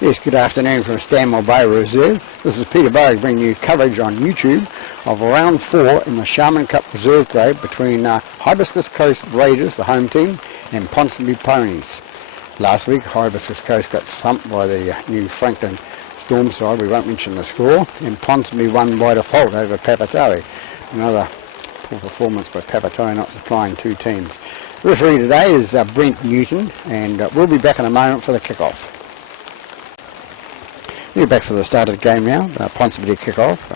Yes, good afternoon from Stanmore Bay Reserve. This is Peter Bogue bringing you coverage on YouTube of round 4 in the Sharman Cup Reserve grade between Hibiscus Coast Raiders, the home team, and Ponsonby Ponies. Last week, Hibiscus Coast got thumped by the New Franklin Storm side. We won't mention the score. And Ponsonby won by default over Papatoe. Another poor performance by Papatoe, not supplying two teams. The referee today is Brent Newton, and we'll be back in a moment for the kick-off. We're back for the start of the game now. Ponsonby kick-off.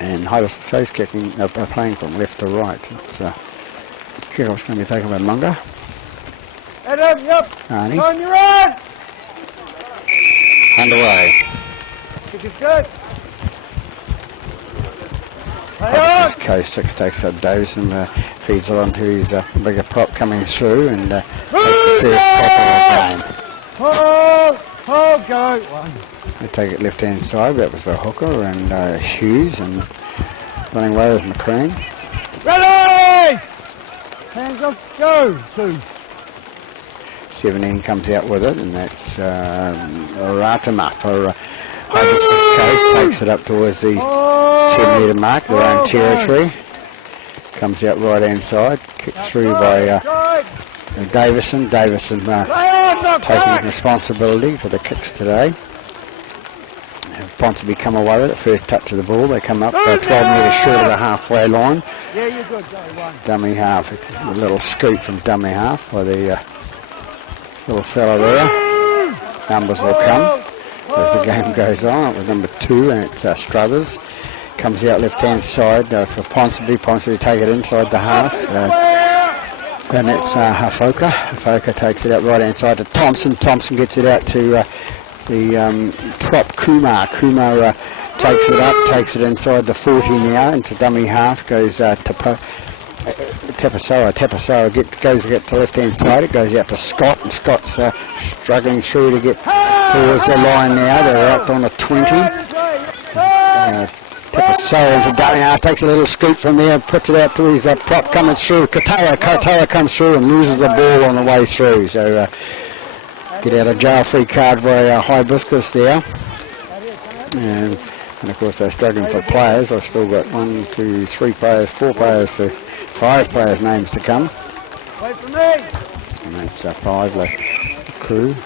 And Hibiscus Coast playing from left to right. Kick-off's going to be taken by Munga. Adam, yep. Arnie. On your own. Underway. Kick is good. Hibiscus Coast 6 takes up Davison, feeds it onto his bigger prop coming through, and takes the first top of the game. Oh, go. One. They take it left hand side. That was the hooker, and Hughes, and running away with McCrean. Ready! Hands up, go. 2. 17 comes out with it, and that's Ratama for Hibiscus Coast. Takes it up towards the 10 metre mark, their own territory. Comes out right hand side, kicked through by Davison. Davison taking responsibility for the kicks today. Ponsonby come away with it, first touch of the ball. They come up 12 metres short of the halfway line. Yeah, you're good. Go, 1. Dummy half, a little scoop from dummy half by the little fella there. Numbers will come as the game goes on. It was number 2, and it's Struthers. Comes out left hand side for Ponsonby. Ponsonby take it inside the half. Then it's Hafoka. Hafoka takes it out right hand side to Thompson. Thompson gets it out to the prop Kumar. Kumar takes it up, takes it inside the 40 now into dummy half. Goes to Tepasoa. Tepasoa goes to get to left hand side. It goes out to Scott, and Scott's struggling through to get towards the line now. They're out on the 20. Tepasoa into dummy half, takes a little scoop from there, puts it out to his prop coming through. Katoa comes through and loses the ball on the way through. So get out a jail free card by Hibiscus there. And of course they're struggling for players. I've still got 1, 2, 3 players, 4 players, 5 players' names to come. Wait for me. And that's 5 the crew.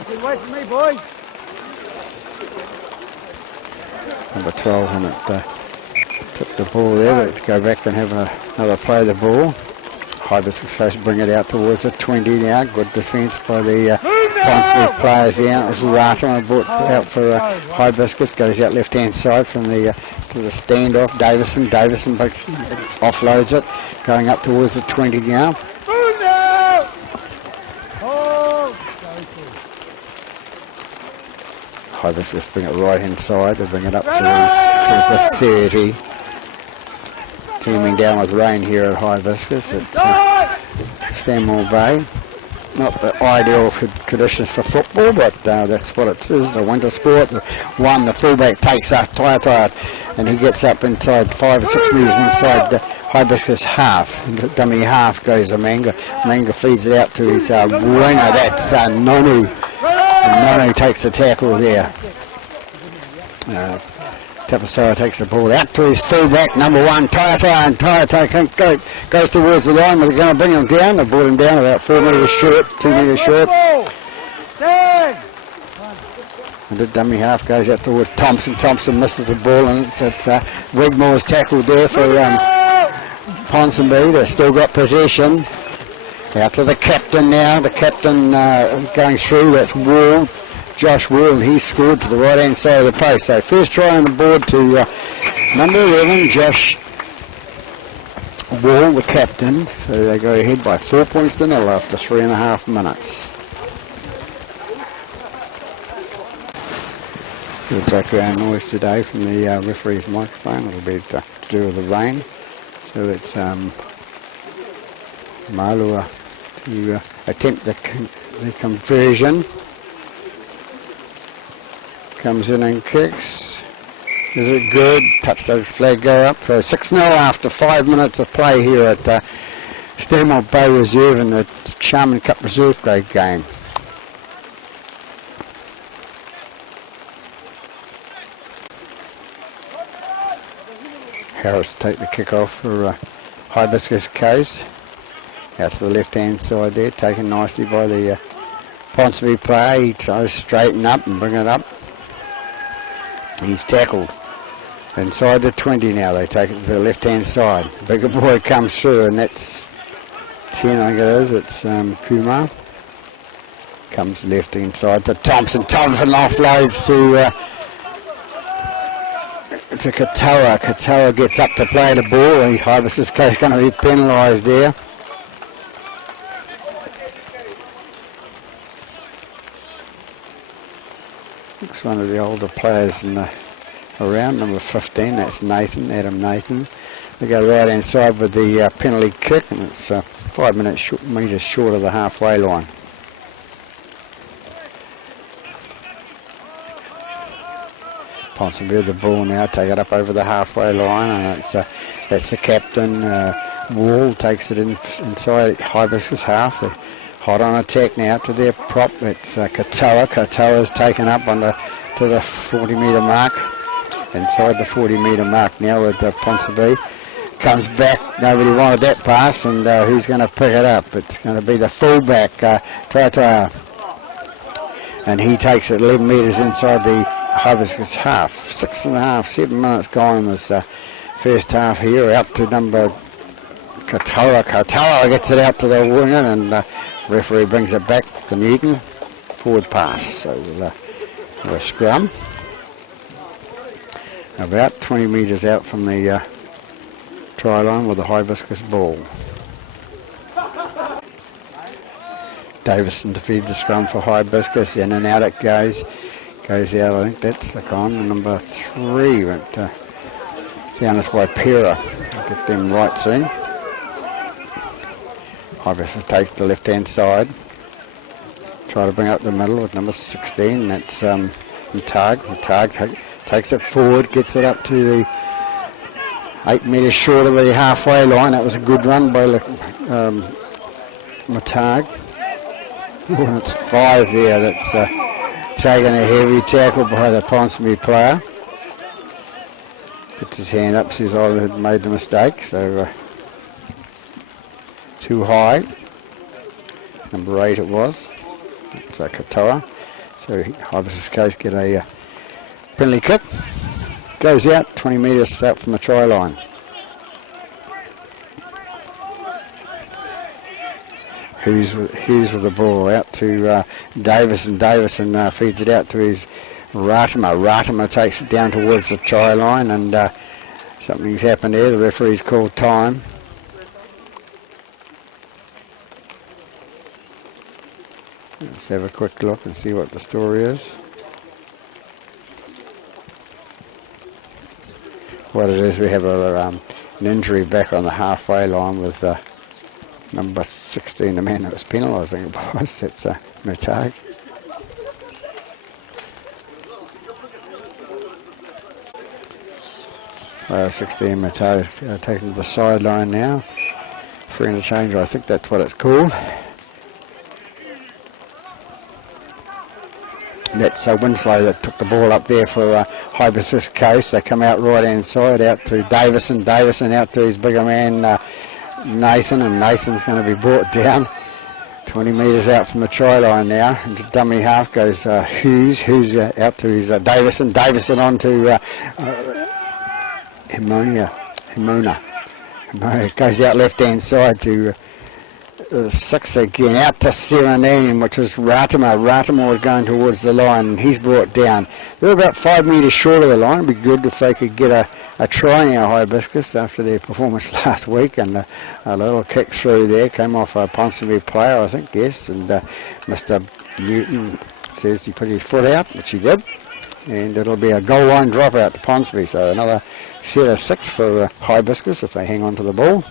Okay, wait for me, boys. Number 12 and it took the ball there, to go back and have another play of the ball. Hibiscus Coast bring it out towards the 20 now. Good defence by the Ponsonby players there. It was Rata brought out for Hibiscus. Goes out left hand side from the to the standoff. Davison offloads it, going up towards the 20 now. Hibiscus bring it right hand side. They bring it up towards the 30. Teaming down with rain here at Hibiscus. It's Stanmore Bay. Not the ideal conditions for football, but that's what it is, a winter sport. The fullback takes up tired, and he gets up inside 5 or 6 metres inside the Hibiscus half. Into dummy half goes Manga. Manga feeds it out to his winger, that's Nonu. And Nonu takes the tackle there. Tepasoa takes the ball out to his fullback, number 1, Taitai, and Taitai goes towards the line, but they're going to bring him down. They brought him down about 4 metres short, 2 metres short. And the dummy half goes out towards Thompson. Thompson misses the ball, and it's Wigmore's tackled there for Ponsonby. They've still got possession. Out to the captain now. The captain going through, that's Wall. Josh Wall, he scored to the right hand side of the post. So first try on the board to number 11, Josh Wall, the captain. So they go ahead by 4 points to 0 after 3.5 minutes. Good background noise today from the referee's microphone. It'll be to do with the rain. So it's Malua to attempt the conversion. Comes in and kicks. Is it good? Touch those flag go up. So 6-0 after 5 minutes of play here at Stanmore Bay Reserve in the Sharman Cup Reserve grade game. Parrots take the kick off for Hibiscus Coast. Out to the left-hand side there, taken nicely by the Ponsonby player. He tries to straighten up and bring it up. He's tackled. Inside the 20 now, they take it to the left-hand side. Bigger boy comes through, and that's 10, I think it is. It's Kumar. Comes left inside to Thompson. Thompson offloads to Katoa. Katoa gets up to play the ball. Hibiscus Coast going to be penalised there. Looks one of the older players in the around, number 15. That's Nathan, Adam Nathan. They go right inside with the penalty kick, and it's 5 metres short of the halfway line. Ponsonby with the ball now, take it up over the halfway line, and that's the captain. Wall takes it inside Hibiscus half. They're hot on attack now to their prop. It's Katoa. Katoa's taken up to the 40 metre mark. Inside the 40 metre mark now with Ponsonby. Comes back, nobody wanted that pass, and who's going to pick it up? It's going to be the fullback, Tata. And he takes it 11 metres inside the Hibiscus half. 6.5, 7 minutes gone in this first half here. Out to number Katoa. Katoa gets it out to the winger, and referee brings it back to Newton. Forward pass. So we'll have a scrum. About 20 metres out from the try line with the Hibiscus ball. Davison defeated the scrum for Hibiscus. In and out it goes. Goes out, I think that's the con, number 3, but it's down this way, Pera. I'll get them right soon. Hibiscus takes the left-hand side. Try to bring up the middle with number 16, that's Matag. Matag takes it forward, gets it up to the 8 metres short of the halfway line. That was a good run by Matag. Oh, it's 5 there, that's taking a heavy tackle by the Ponsonby player. Puts his hand up, says I had made the mistake, so too high. Number 8 it was. It's Katoa. So Hibiscus Coast get a penalty kick. Goes out 20 metres out from the try line. Hughes with the ball out to Davison. Davison feeds it out to his Ratama. Ratama takes it down towards the try line, and something's happened there. The referee's called time. Let's have a quick look and see what the story is. What it is, we have an injury back on the halfway line with number 16, the man that was penalised, I think it was. That's Matag. Player 16, Matag, taken to the sideline now. Free interchange, I think that's what it's called. That's Winslow that took the ball up there for Hibiscus Coast. They come out right hand side, out to Davison. Davison out to his bigger man, Nathan, and Nathan's going to be brought down 20 metres out from the try line now. Into dummy half goes Hughes. Hughes out to his Davison. Davison on to Himona. Goes out left hand side to 6 again, out to 17, which was Ratama. Ratama was going towards the line, and he's brought down. They're about 5 metres short of the line. It'd be good if they could get a try now, Hibiscus, after their performance last week, and a little kick through there. Came off a Ponsonby player, I think, yes, and Mr. Newton says he put his foot out, which he did, and it'll be a goal line drop out to Ponsonby, so another set of 6 for Hibiscus if they hang on to the ball.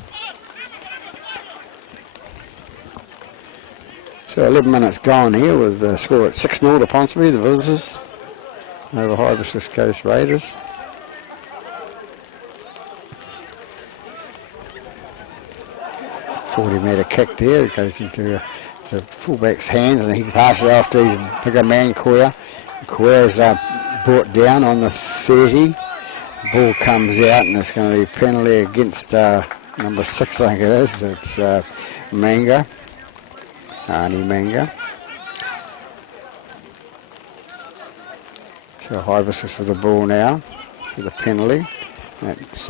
So 11 minutes gone here with the score at 6-0 to Ponsonby, the visitors, over Hibiscus Coast Raiders. $40-metre kick there. It goes into the fullback's hands, and he passes it off to his bigger man, Koya. Koya's brought down on the 30. Ball comes out and it's going to be penalty against number 6, I think it is. It's Manga, Arnie Manga. So Hibiscus with the ball now for the penalty. That's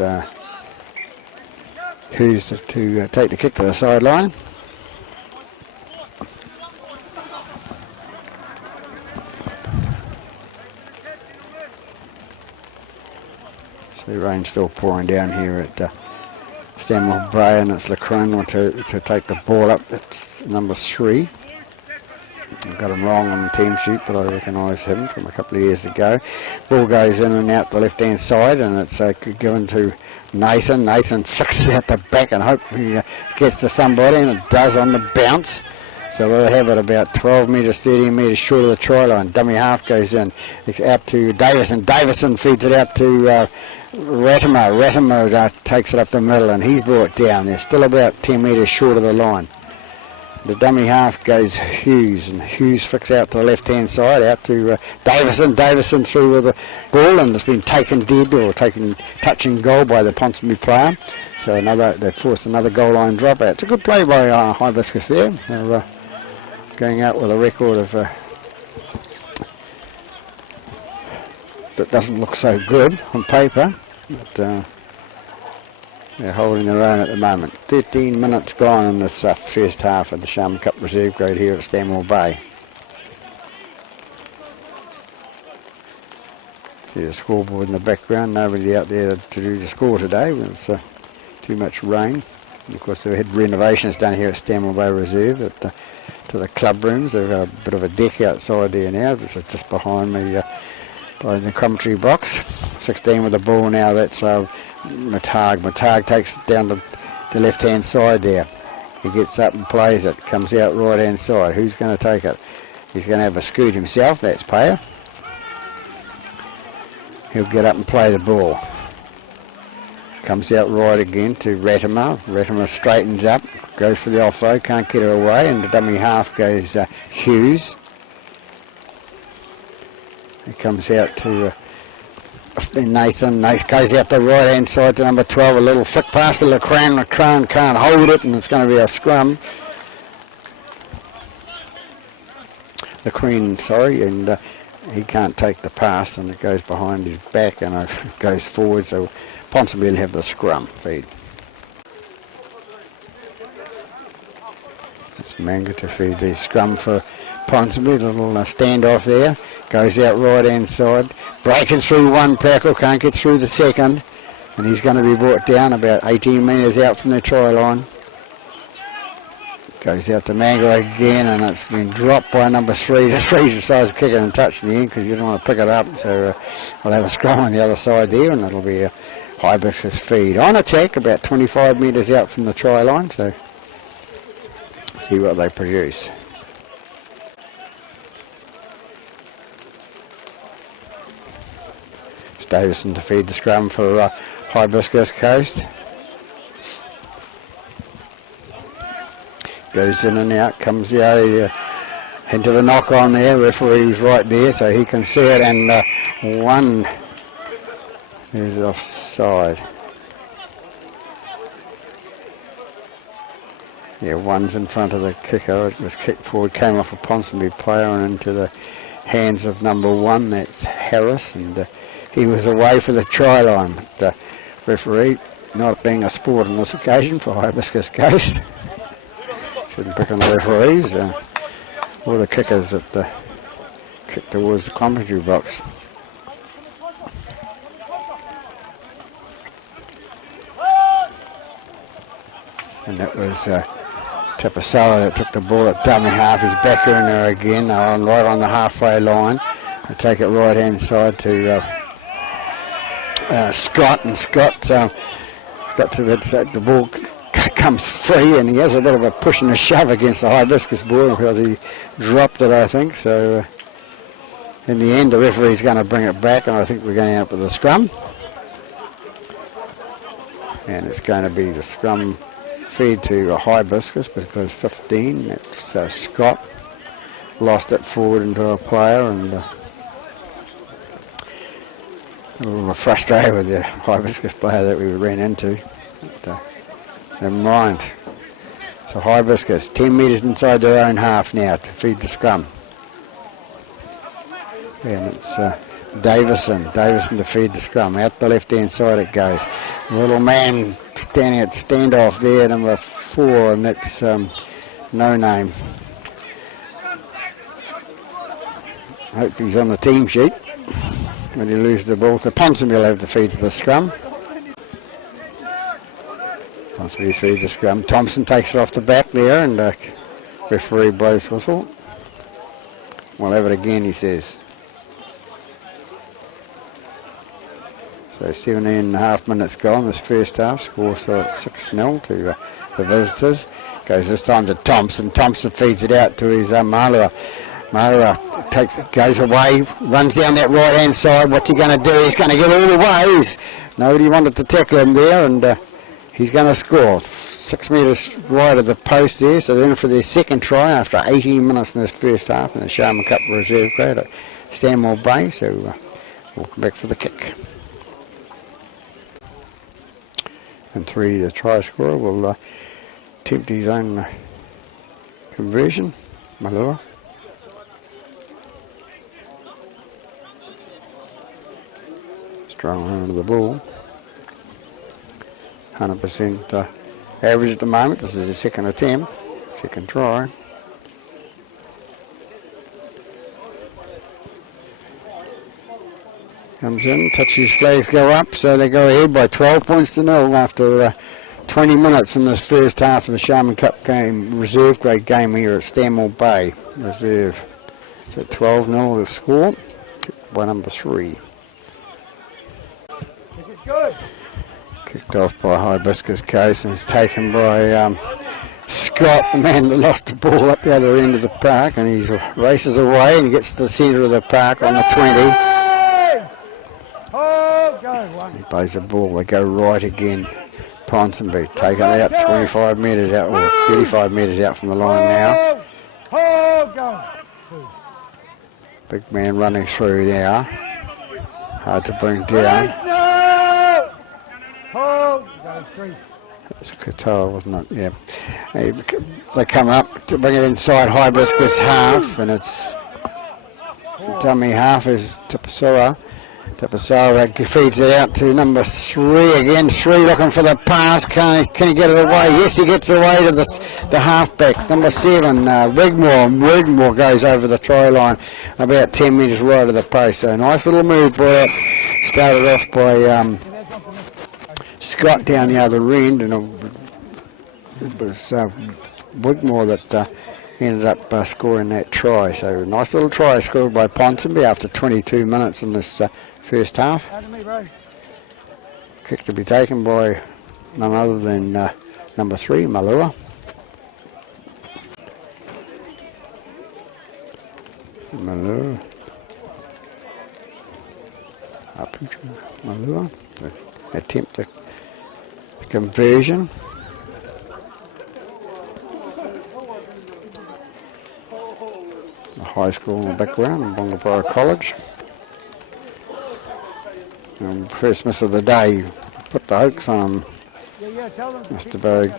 who's to take the kick to the sideline. So the rain's still pouring down here at Stanmore Bay, and it's Lacroix to take the ball up. It's number 3. I got him wrong on the team sheet, but I recognise him from a couple of years ago. Ball goes in and out the left-hand side, and it's given to Nathan. Nathan flicks it out the back and hope he gets to somebody, and it does on the bounce. So we'll have it about 12 metres, 13 metres short of the try line. Dummy half goes in. It's out to Davison. Davison feeds it out to Ratimer. Ratimer takes it up the middle, and he's brought down. They're still about 10 metres short of the line. The dummy half goes Hughes, and Hughes flicks out to the left-hand side, out to Davison. Davison through with the ball, and it's been taken dead or taken touching goal by the Ponsonby player. So they forced another goal line dropout. It's a good play by Hibiscus there. They're going out with a record of that doesn't look so good on paper, but they're holding their own at the moment. 13 minutes gone in this first half of the Sharman Cup Reserve Grade here at Stanmore Bay. See the scoreboard in the background. Nobody out there to do the score today. It's too much rain. And of course, they had renovations done here at Stanmore Bay Reserve to the club rooms. They've got a bit of a deck outside there now. This is just behind me by the commentary box. 16 with the ball now. That's Matag. Matag takes it down to the left-hand side there. He gets up and plays it. Comes out right-hand side. Who's going to take it? He's going to have a scoot himself. That's Payer. He'll get up and play the ball. Comes out right again to Ratimer. Ratimer straightens up. Goes for the offload. Can't get it away. And the dummy half goes Hughes. He comes out to Nathan. Nathan goes out the right hand side to number 12. A little flick past the Lacroix. Lacroix can't hold it, and it's going to be a scrum. The Queen, sorry, and he can't take the pass, and it goes behind his back and it goes forward. So Ponsonby will have the scrum feed. It's Manga to feed the scrum for Ponsonby. A little standoff there. Goes out right hand side. Breaking through one tackle. Can't get through the second. And he's going to be brought down about 18 metres out from the try line. Goes out to Manga again, and it's been dropped by number 3. The 3 decides to kick it and touch in the end because he doesn't want to pick it up. So we'll have a scrum on the other side there, and it'll be a Hibiscus feed. On attack about 25 metres out from the try line. So see what they produce. It's Davison to feed the scrum for Hibiscus Coast. Goes in and out, comes out into the knock on there. Referee's right there, so he can see it. And one is offside. Yeah, one's in front of the kicker. It was kicked forward, came off a Ponsonby player and into the hands of number 1. That's Harris, and he was away for the try line. But referee, not being a sport on this occasion for Hibiscus Coast. Shouldn't pick on the referees or the kickers that kick towards the commentary box. And that was Tapasoa that took the ball at dummy half. He's back in there again. They're right on the halfway line. They take it right hand side to Scott, and Scott got to the ball comes free, and he has a bit of a push and a shove against the Hibiscus ball because he dropped it, I think. So in the end, the referee's going to bring it back, and I think we're going out with a scrum. And it's going to be the scrum feed to a Hibiscus because 15. That's Scott lost it forward into a player, and A little frustrated with the Hibiscus player that we ran into. But, never mind. So Hibiscus, 10 metres inside their own half now to feed the scrum. And it's Davison to feed the scrum. Out the left-hand side it goes. Little man standing at standoff there, number 4, and that's no name. Hope he's on the team sheet when he loses the ball. The Ponsonby will have the feed to the scrum. Ponsonby feeds the scrum. Thompson takes it off the back there, and referee blows whistle. We'll have it again, he says. So 17.5 minutes gone this first half. Score still at 6-0 to the visitors. Goes this time to Thompson. Thompson feeds it out to his Malua. Malua goes away, runs down that right hand side. What's he going to do? He's going to get all the way. Nobody wanted to tackle him there, and he's going to score. 6 metres right of the post there. So then for their second try after 18 minutes in this first half in the Sharman Cup Reserve grade at Stanmore Bay. So we'll come back for the kick. And 3, the try scorer will attempt his own conversion. Malua. Strong hand of the ball. 100% average at the moment. This is his second attempt, second try. Comes in, touches, flags go up, so they go ahead by 12 points to 0 after 20 minutes in this first half of the Sharman Cup game, reserve grade game here at Stanmore Bay Reserve. So 12-0 the score by number 3. Kicked off by Hibiscus Coast and it's taken by Scott, the man that lost the ball up the other end of the park, and he races away and gets to the centre of the park on the 20. He plays the ball, they go right again. Ponsonby taken out 25 metres out, or 35 metres out from the line now. Big man running through there. Hard to bring down. It's a Katoa, wasn't it? Yeah. They come up to bring it inside Hibiscus half, and it's dummy half is Tapasoa. Tapasoa feeds it out to number 3 again. 3 looking for the pass. Can he get it away? Yes, he gets away to the halfback. Number 7, Wigmore. Wigmore goes over the try line about 10 metres right of the post. So a nice little move brought up. Started off by Scott down the other end, and it was Wigmore that ended up scoring that try. So a nice little try scored by Ponsonby after 22 minutes in this first half. Kick to be taken by none other than number 3, Malua. Malua. Up to Malua. Attempt a conversion. A high school in the background, Bongabora College. And first miss of the day, put the hoax on him, Mr. Berg.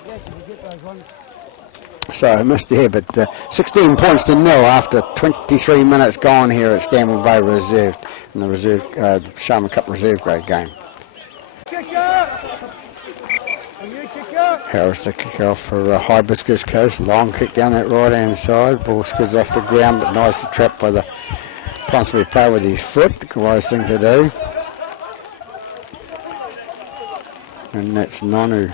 So I missed there, but 16 points to 0 after 23 minutes gone here at Stanmore Bay Reserve in the Sharman Cup Reserve grade game. Harris to kick off for Hibiscus Coast. Long kick down that right hand side. Ball skids off the ground, but nicely trapped by the Ponsonby player with his foot. The wise thing to do. And that's Nonu.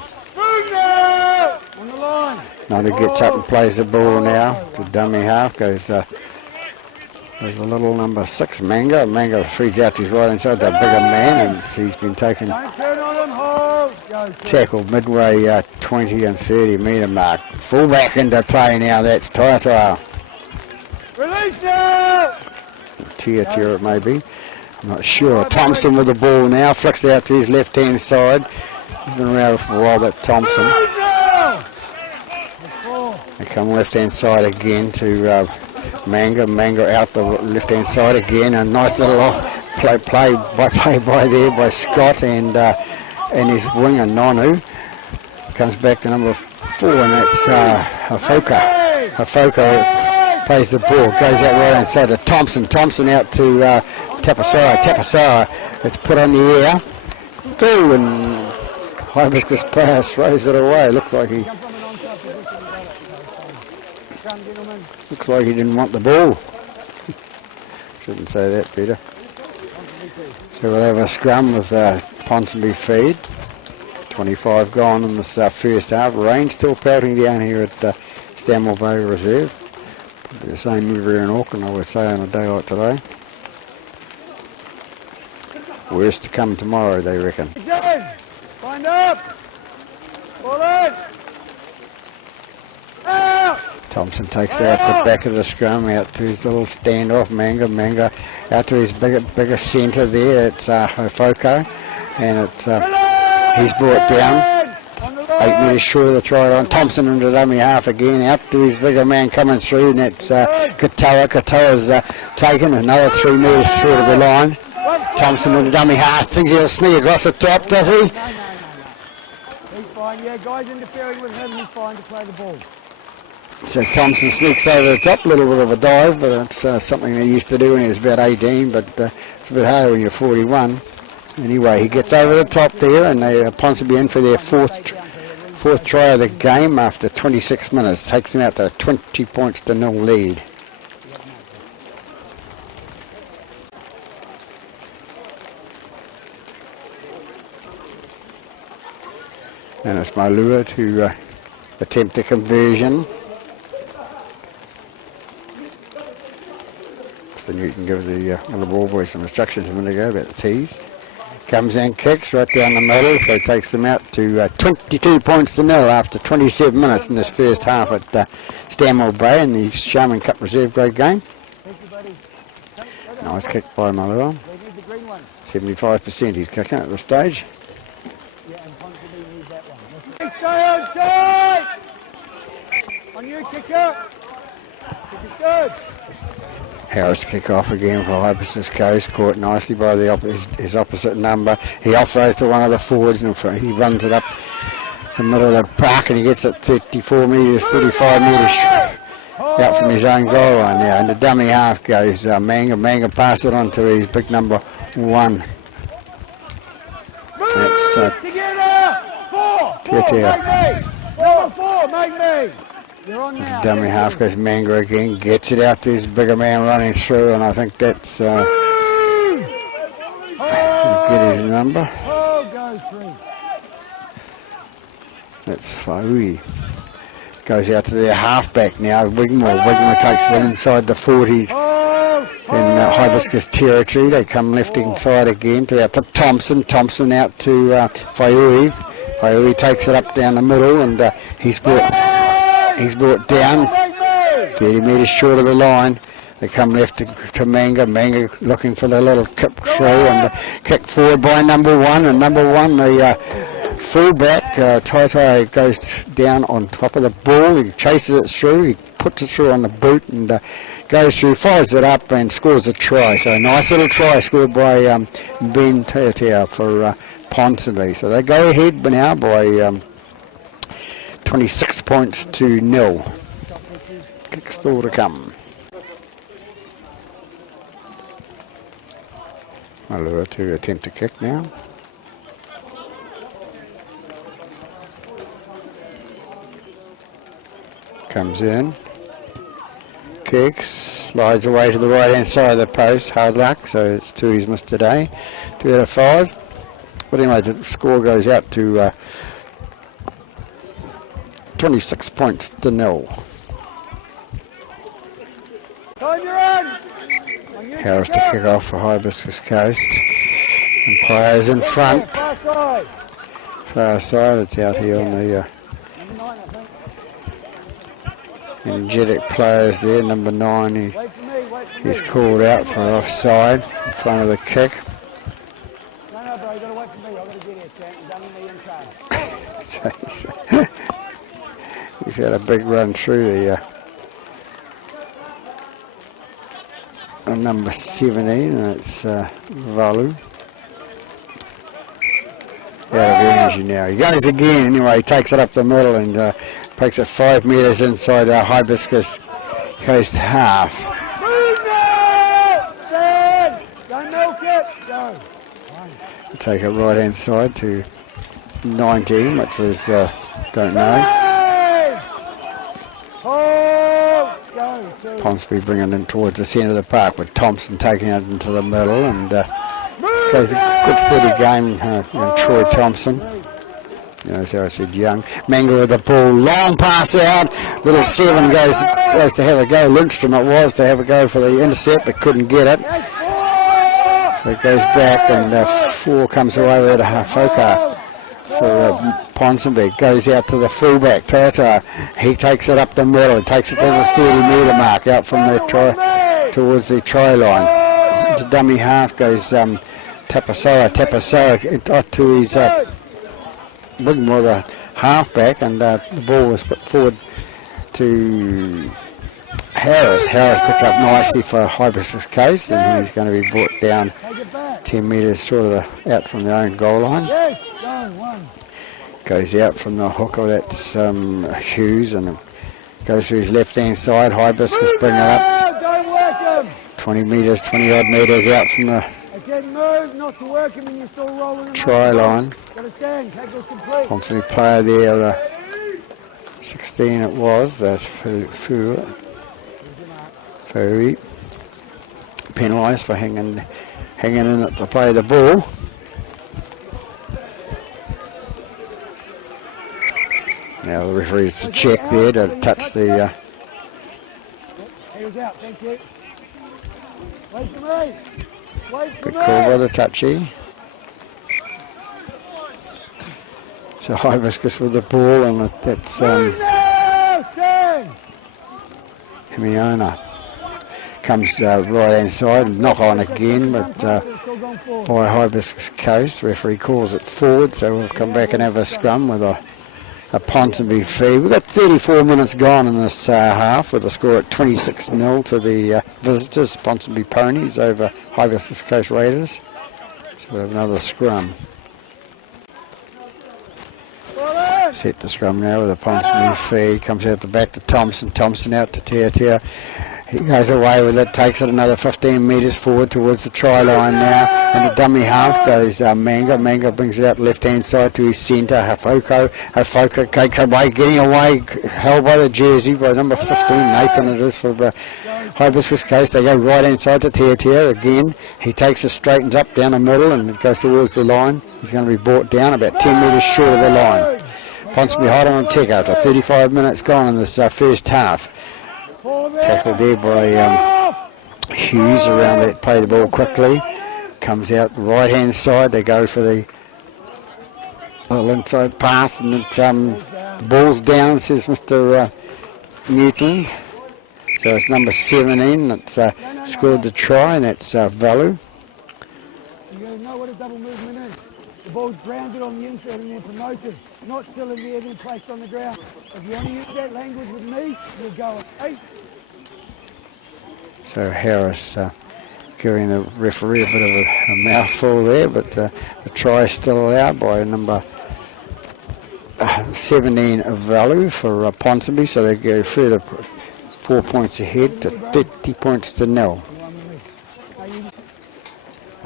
Nonu gets up and plays the ball now to dummy half. Goes there's a little number 6, Mango. Mango feeds out to his right hand side to a bigger man, and he's been taken. Tackled midway 20 and 30 metre mark. Full back into play now, that's Taitoa. Release now! Tia it may be. I'm not sure. Thompson with the ball now, flicks out to his left hand side. He's been around for a while, that Thompson. They come left hand side again to Manga out the left-hand side again. A nice little play by there by Scott and his winger Nonu. Comes back to number 4, and that's Hafoka. Hafoka plays the ball, goes out right inside to Thompson. Thompson out to Tapasawa. Tapasawa, it's put on the air. Bill, and Hibiscus player throws it away. Looks like he didn't want the ball. Shouldn't say that, Peter. So we'll have a scrum with Ponsonby feed. 25 gone in this first half. Rain still pelting down here at Stanmore Bay Reserve. Probably the same everywhere in Auckland, I would say, on a day like today. Worst to come tomorrow, they reckon. Find up! Ball in! Out! Thompson takes it out the back of the scrum, out to his little standoff. Manga out to his bigger centre there. It's Hofoko, and it's he's brought down 8 metres short of the try line. Thompson into dummy half again, out to his bigger man coming through, and that's Katoa. Katoa's taken another 3 metres short of the line. Thompson into dummy half, thinks he'll sneak across the top, does he? He's fine, yeah, guys interfering with him, he's fine to play the ball. So Thompson sneaks over the top, a little bit of a dive, but it's something he used to do when he was about 18, but it's a bit harder when you're 41. Anyway, he gets over the top there, and they Ponsonby in for their fourth try of the game after 26 minutes. Takes them out to 20 points to 0 lead. And it's Malua to attempt the conversion. Mr. Newton gave the little ball boy some instructions a minute ago about the tees. Comes in, kicks right down the middle, so takes them out to 22 points to 0 after 27 minutes in this first half at Stanmore Bay in the Sharman Cup Reserve grade game. Nice kick by Malua. 75% he's kicking at this stage. Stay on side! On you, kicker! Kick is good! Harris kick off again for Hibiscus Coast, caught nicely by his opposite number. He offloads to one of the forwards and he runs it up the middle of the park, and he gets it 34 metres, 35 metres out from his own goal line now. And the dummy half goes Manga. Manga passes it on to his big number 1. That's Number 4, make me! You're on now. The dummy half goes Manga again, gets it out to his bigger man running through, and I think that's get his number. That's Faui. It goes out to their halfback now, Wigmore. Wigmore takes it inside the 40 in Hibiscus territory. They come left inside again to out to Thompson. Thompson out to Faui. Faui takes it up down the middle, and he's brought down 30 metres short of the line. They come left to Manga. Manga looking for the little kick through, and the kick forward by number 1. And number 1, the fullback, Tai goes down on top of the ball. He chases it through. He puts it through on the boot and goes through, follows it up and scores a try. So a nice little try scored by Ben Teotea for Ponsonby. So they go ahead now by 26 points to 0. Kick still to come. Malua to attempt to kick now. Comes in. Kicks. Slides away to the right hand side of the post. Hard luck, so it's 2 he's missed today. 2 out of 5. But anyway, the score goes out to 26 points to 0. Harris to kick off for Hibiscus Coast. And players in front. Far side, it's out here on the energetic players there. Number 9, he's called out for offside in front of the kick. No, bro, you got to wait for me. I've got to get here, champ. There's only me in charge. He's had a big run through the number 17, and it's Valu. Out of energy now. He goes again anyway, he takes it up the middle and takes it 5 metres inside our Hibiscus Coast half. Don't milk it. Go. Take it right hand side to 19, which is, don't know. Ponsonby bringing it towards the centre of the park with Thompson taking it into the middle, and plays a good steady game, Troy Thompson. As I said, young. Manga with the ball, long pass out. Little 7 goes to have a go. Lindstrom it was to have a go for the intercept, but couldn't get it. So it goes back, and 4 comes away with a Hafoka for Ponsonby. Goes out to the fullback, Tata. He takes it up the middle. He takes it to the 30-metre mark, out from the try towards the try line. The dummy half goes Tapasoa to his Wigmore, the halfback, and the ball was put forward to Harris. Harris picked up nicely for Hibiscus Coast, and he's going to be brought down 10 metres short of out from their own goal line. Goes out from the hooker, that's Hughes, and goes to his left-hand side. Hibiscus bring it up 20 metres, 20 odd metres out from the try line. Ponsonby player there, 16 it was, that's Fui, penalised for hanging in it to play the ball. Now the referee's to check there to touch the good call by the touchy. So Hibiscus with the ball, and that's Hemiona comes right hand side and knock on again, but by Hibiscus Coast. Referee calls it forward, so we'll come back and have a scrum with a Ponsonby fee. We've got 34 minutes gone in this half, with a score at 26-0 to the visitors, Ponsonby Ponies over Hibiscus Coast Raiders. So we'll have another scrum. Set the scrum now with a Ponsonby fee. Comes out the back to Thompson. Thompson out to Tia. He goes away with it, takes it another 15 metres forward towards the try line now, and the dummy half goes Manga. Manga brings it out left-hand side to his centre, Hafoka takes away, getting away, held by the jersey, by number 15, Nathan it is, for Hibiscus Coast. They go right-hand side to Tia again. He takes it, straightens up down the middle, and it goes towards the line. He's going to be brought down about 10 metres short of the line. Ponsonby hot on tick after 35 minutes gone in this first half. Tackled there by Hughes around that, play the ball quickly. Comes out right hand side, they go for the little inside pass, and the ball's down, says Mr. Newton. So it's number 17 that's scored the try, and that's Valu. You got to know what a double movement is. The ball's grounded on the inside and then promoted, not still in the air, then placed on the ground. If you want to use that language with me, you'll go at 8. So Harris giving the referee a bit of a mouthful there, but the try is still allowed by number 17 of Valu for Ponsonby, so they go further 4 points ahead to 30 points to 0.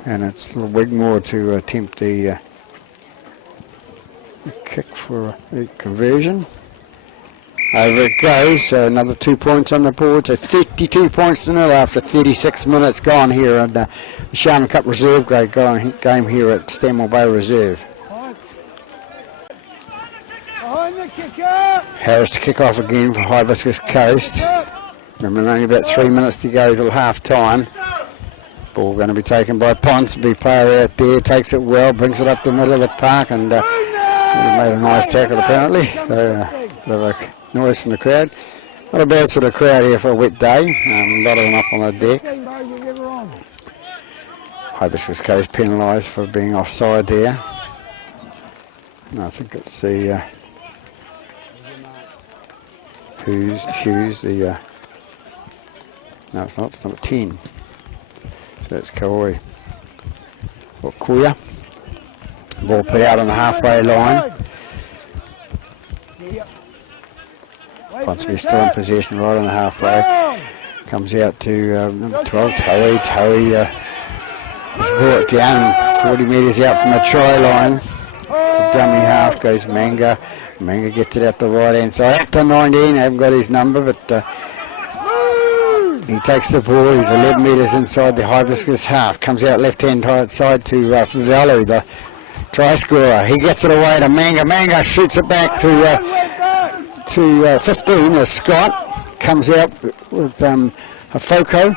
And it's Wigmore to attempt the kick for the conversion. Over it goes, so another 2 points on the board, so 32 points to 0 after 36 minutes gone here on the Sharman Cup Reserve grade game here at Stanmore Bay Reserve. Harris to kick off again for Hibiscus Coast. Remember, only about 3 minutes to go till half time. Ball going to be taken by Ponsonby, player out there, takes it well, brings it up the middle of the park, and somebody made a nice tackle apparently. Bit of a noise from the crowd. Not a bad sort of crowd here for a wet day. A lot of them up on the deck. Hibiscus Coast penalised for being offside there. And I think it's the Hughes, the no, it's not. It's number 10. So that's Kaoi. Or Kuya. Ball put out on the halfway line. Ponsonby still in possession right on the halfway. Comes out to number 12, Towie. Towie is brought down 40 metres out from the try line. To dummy half goes Manga. Manga gets it out the right hand side. Up to 19, I haven't got his number, but he takes the ball. He's 11 metres inside the Hibiscus half. Comes out left hand side to Velu, the try scorer. He gets it away to Manga. Manga shoots it back to 15 as Scott comes out with Hafoko.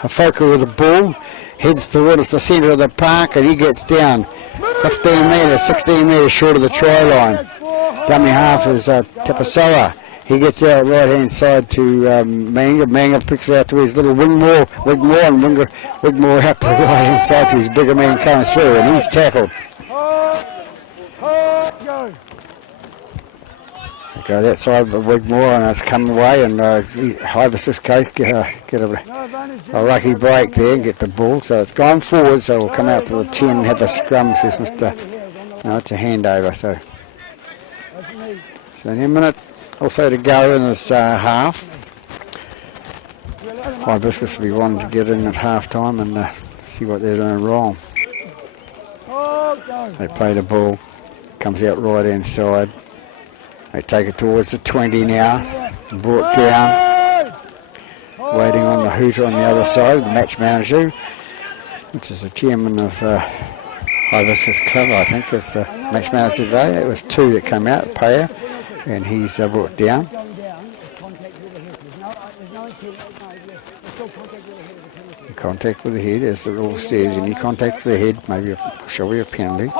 Hafoko with the ball. Heads towards the centre of the park and he gets down 15 metres, 16 metres short of the try line. Dummy half is Tapasoa. He gets out right hand side to Manga. Manga picks out to his little Wigmore and Wigmore out to the right hand side to his bigger man coming through and he's tackled. Go that side of Wigmore and it's come away and Hibiscus Coast get a lucky break there and get the ball. So it's gone forward, so we'll come out to the 10 and have a scrum, says Mr. No, it's a handover. So in a minute also to go in this half. Hibiscus will be wanting to get in at half time and see what they're doing wrong. They play the ball, comes out right hand side. They take it towards the 20 now, brought down, waiting on the hooter on the other side, the match manager, which is the chairman of Hibiscus Club, I think, is the match manager today. It was 2 that came out, Payer, and he's brought down. Contact with the head, as the rule says, any contact with the head shall be a penalty.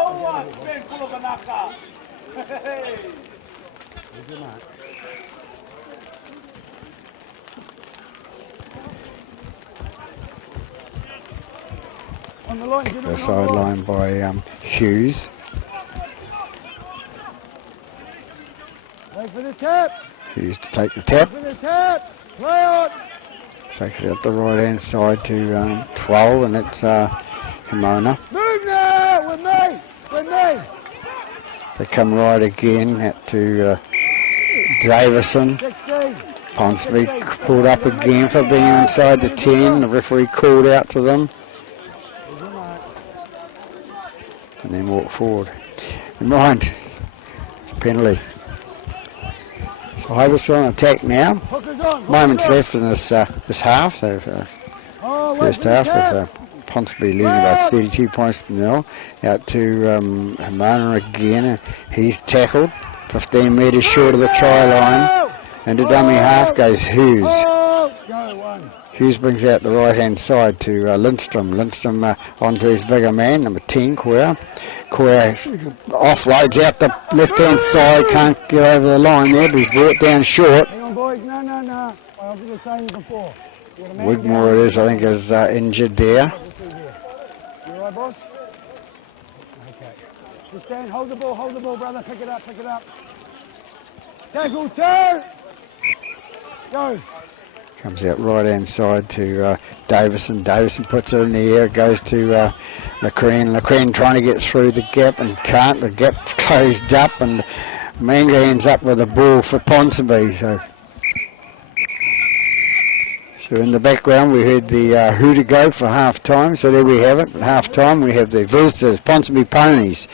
The sideline by Hughes. Hughes to take the tap. Takes it out the right hand side to 12 and it's Himona. Move now with me. They come right again out to Davison. Ponsonby pulled up again for being inside the 10. The referee called out to them. And then walk forward. And mind, it's a penalty. So Hibiscus on attack now. Moments left in this half. So first half with Ponsonby leading by 32 points to 0. Out to Himona again. He's tackled 15 metres short of the try line. And to dummy half goes Hughes. Hughes brings out the right hand side to Lindstrom. Lindstrom onto his bigger man, number 10, Queer. Queer offloads out the left hand side, can't get over the line there, but he's brought down short. Hang on, boys, no. I was going to say it before. Wigmore it is, I think, is injured there. You alright, boss? Okay. Just stand, hold the ball, brother, pick it up. Tackle, turn! Go! Comes out right hand side to Davison. Davison puts it in the air, goes to Lacreen. Lacreen trying to get through the gap and can't. The gap's closed up and Manga ends up with a ball for Ponsonby. So in the background we heard the hooter go for half time. So there we have it. At half time we have the visitors, Ponsonby Ponies,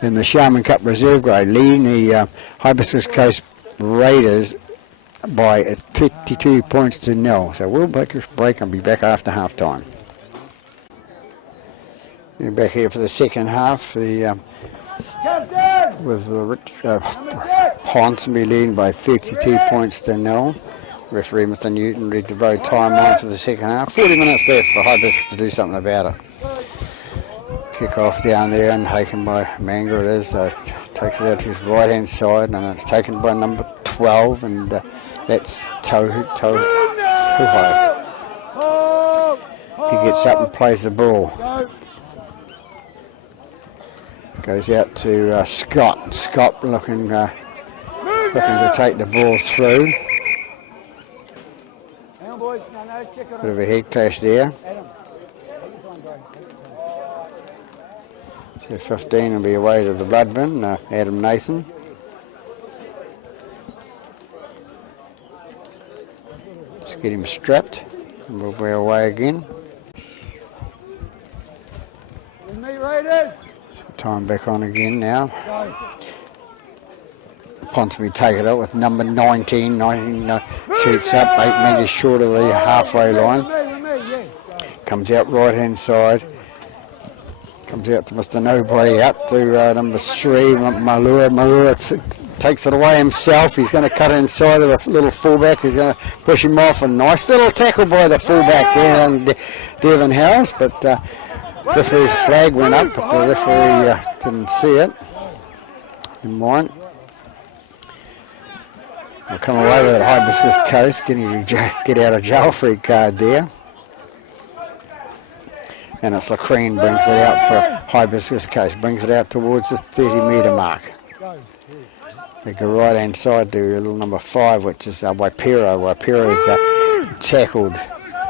in the Sharman Cup Reserve Grade, leading the Hibiscus Coast Raiders by 32 points to 0. So we'll take a break and be back after half time. We're back here for the second half. With the Ponsonby leading by 32 points to 0. Referee Mr. Newton ready to blow time on for the second half. 40 minutes left for Hibiscus to do something about it. Kick off down there and taken by Manga it is. Takes it out to his right hand side and it's taken by number 12 and that's Tohu. He gets up and plays the ball. Goes out to Scott. Scott looking to take the ball through. Bit of a head clash there. So 15 will be away to the blood bin, Adam Nathan. Let's get him strapped and we'll be away again. Time back on again now. Ponsonby take it up with number 19. 19 shoots up 8 metres short of the halfway line. Comes out right hand side. Comes out to Mr. Nobody, out to number 3, Malua. Malua takes it away himself. He's going to cut inside of the little fullback. He's going to push him off. A nice little tackle by the fullback there on Devon Howes, but referee's flag went up, but the referee didn't see it. Didn't mind. We'll come away with it, Hibiscus Coast, getting a get out of jail free card there. And it's Lacreen brings it out for Hibiscus Coast, brings it out towards the 30 metre mark. They go right hand side to little number 5, which is Waipiro. Waipiro's tackled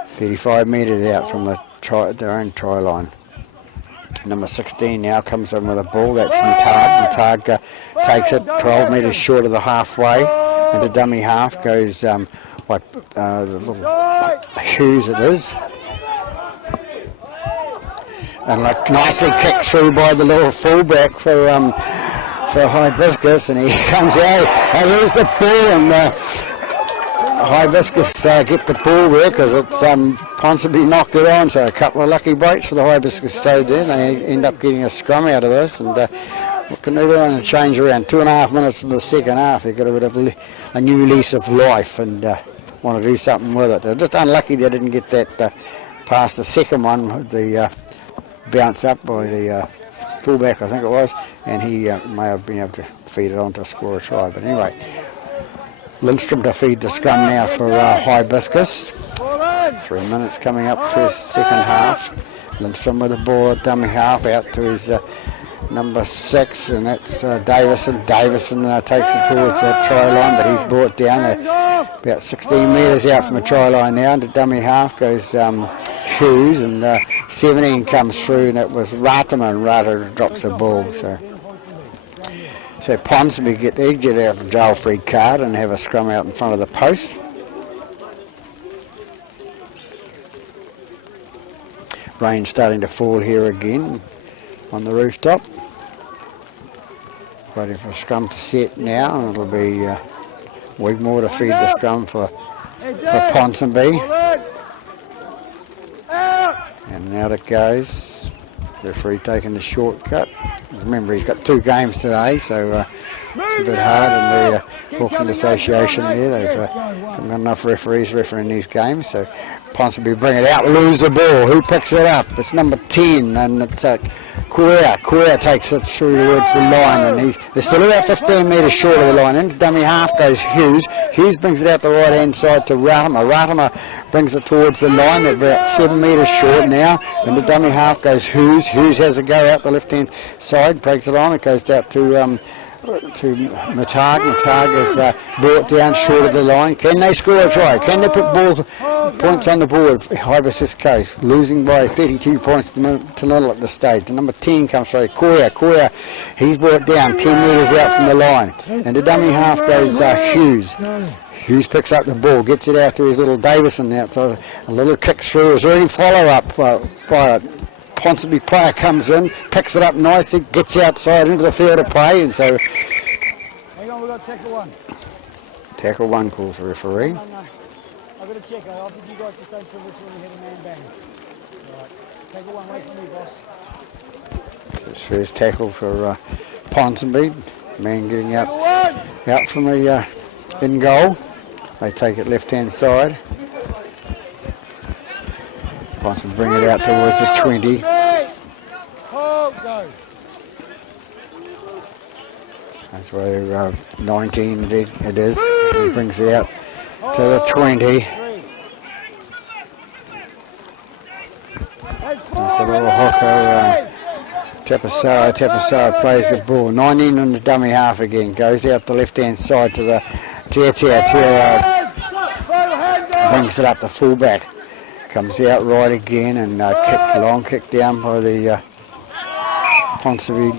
35 metres out from their own try line. Number 16 now comes in with a ball, that's Mutag. Mutag takes it 12 metres short of the halfway, and the dummy half goes, the little Hughes it is. And like nicely kicked through by the little fullback for Hibiscus, and he comes out and there's the ball, and Hibiscus get the ball there because it's Ponsonby knocked it on, so a couple of lucky breaks for the Hibiscus side there. They end up getting a scrum out of this, and what can they do on the change around? 2.5 minutes in the second half. They've got a bit of a new lease of life and want to do something with it. They're just unlucky they didn't get that past the second one with the bounce up by the fullback, I think it was, and he may have been able to feed it on to score a try. But anyway, Lindstrom to feed the scrum now for Hibiscus. 3 minutes coming up for his second half. Lindstrom with the ball at dummy half out to his number 6, and that's Davison. Davison takes it towards the try line, but he's brought down about 16 metres out from the try line now. Into dummy half goes Hughes, and 17 comes through, and it was Ratama, and Rata drops the ball. So Ponsonby get out of jail free card and have a scrum out in front of the post. Rain starting to fall here again on the rooftop. Waiting for a scrum to set now, and it'll be Wigmore to feed the scrum for Ponsonby. And out it goes. Referee taking the shortcut. Remember, he's got 2 games today, so it's a bit hard in the Auckland Association there. They've haven't got enough referees refereeing these games, so Ponsonby bring it out, lose the ball. Who picks it up? It's number 10, and it's Kuea. Kuea takes it through towards the line, and they're still about 15 metres short of the line. Into dummy half goes Hughes. Hughes brings it out the right hand side to Ratama. Ratama brings it towards the line. They're about 7 metres short now. And the dummy half goes Hughes. Hughes has a go out the left hand side, breaks it on. It goes out to Mutag. Mutag is brought down short of the line. Can they score a try? Can they put points on the board? Hibiscus Coast losing by 32 points to nil at the stage. The number 10 comes through. Kuea, he's brought down 10 metres out from the line, and the dummy half goes Hughes. Hughes picks up the ball, gets it out to his little Davison out. So a little kick through. Is there any follow up by a Ponsonby player comes in, picks it up nicely, gets outside into the field of play, and so... Hang on, we've got tackle 1. Tackle 1 calls the referee. No. I've got to check. I offered you guys the same privilege when we had a man bang. Right. Tackle 1, wait for me, boss. So it's first tackle for Ponsonby. Man getting out from the in goal. They take it left-hand side. Ponsonby bring it out towards the 20. That's where 19 it is. He brings it out to the 20. It's a little hooker. Tapasawa plays the ball. 19 on the dummy half again. Goes out the left-hand side to the Tia brings it up the fullback. Comes out right again, and long kick down by the Ponsonby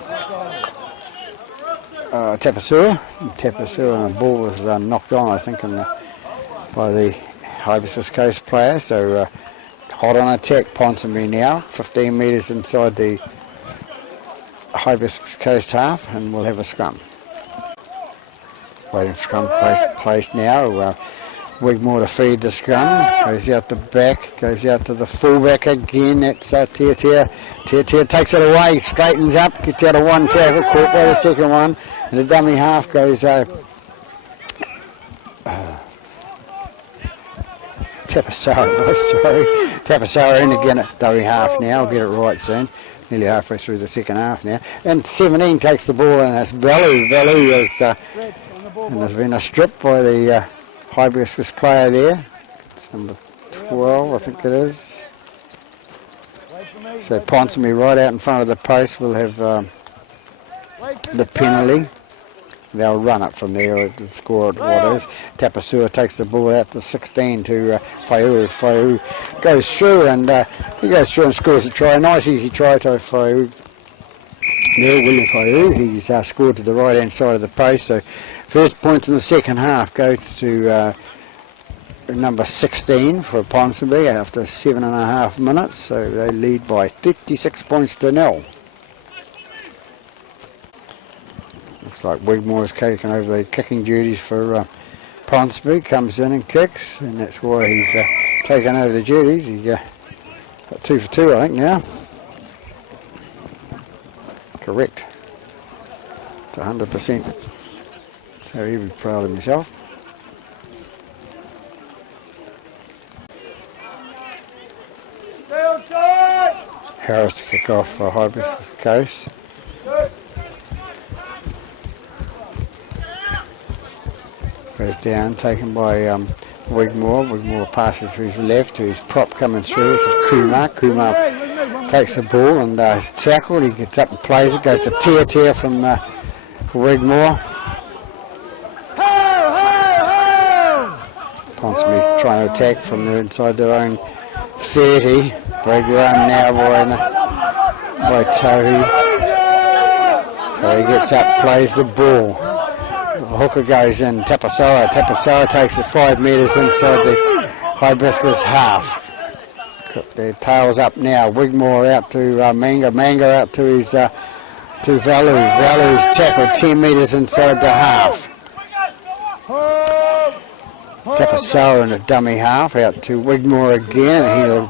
Tapasura. Tapasura, and the ball was knocked on, I think, by the Hibiscus Coast player. So hot on attack, Ponsonby now, 15 metres inside the Hibiscus Coast half, and we'll have a scrum. Waiting for scrum place now. Wigmore to feed the scrum, goes out the back, goes out to the fullback again. That's Tia takes it away, straightens up, gets out of one tackle, caught by the second one, and the dummy half goes Tapasara in again at dummy half now. I'll get it right soon. Nearly halfway through the second half now. And 17 takes the ball, and that's Valley is and there's been a strip by the Hibiscus player there. It's number 12, I think it is. So Ponsonby right out in front of the post will have the penalty. They'll run it from there to score it what is. Tapasura takes the ball out to 16 to Faiu. Faiu goes through, and he goes through and scores a try. Nice easy try to Faiu. There, William Faiu. He's scored to the right hand side of the post. So first points in the second half goes to number 16 for Ponsonby after 7.5 minutes. So they lead by 36 points to 0. Looks like Wigmore's taken over the kicking duties for Ponsonby. Comes in and kicks, and that's why he's taken over the duties. He got 2 for 2, I think, now. Correct. It's 100%. So he'll be proud of himself. Harris to kick off for Hibiscus Coast. Goes down, taken by Wigmore. Wigmore passes to his left, to his prop coming through. This is Kumar. Kumar takes the ball and is tackled. He gets up and plays it. Goes to Tia from Wigmore. Ponsonby trying to attack from inside their own 30. Big run now by Tohi. So he gets up, plays the ball. Hooker goes in, Tapasara takes it 5 metres inside the Hibiscus half. Their tails up now. Wigmore out to Manga out to his to Valu. Valu's tackled 10 metres inside the half. Tapasara in a dummy half out to Wigmore again.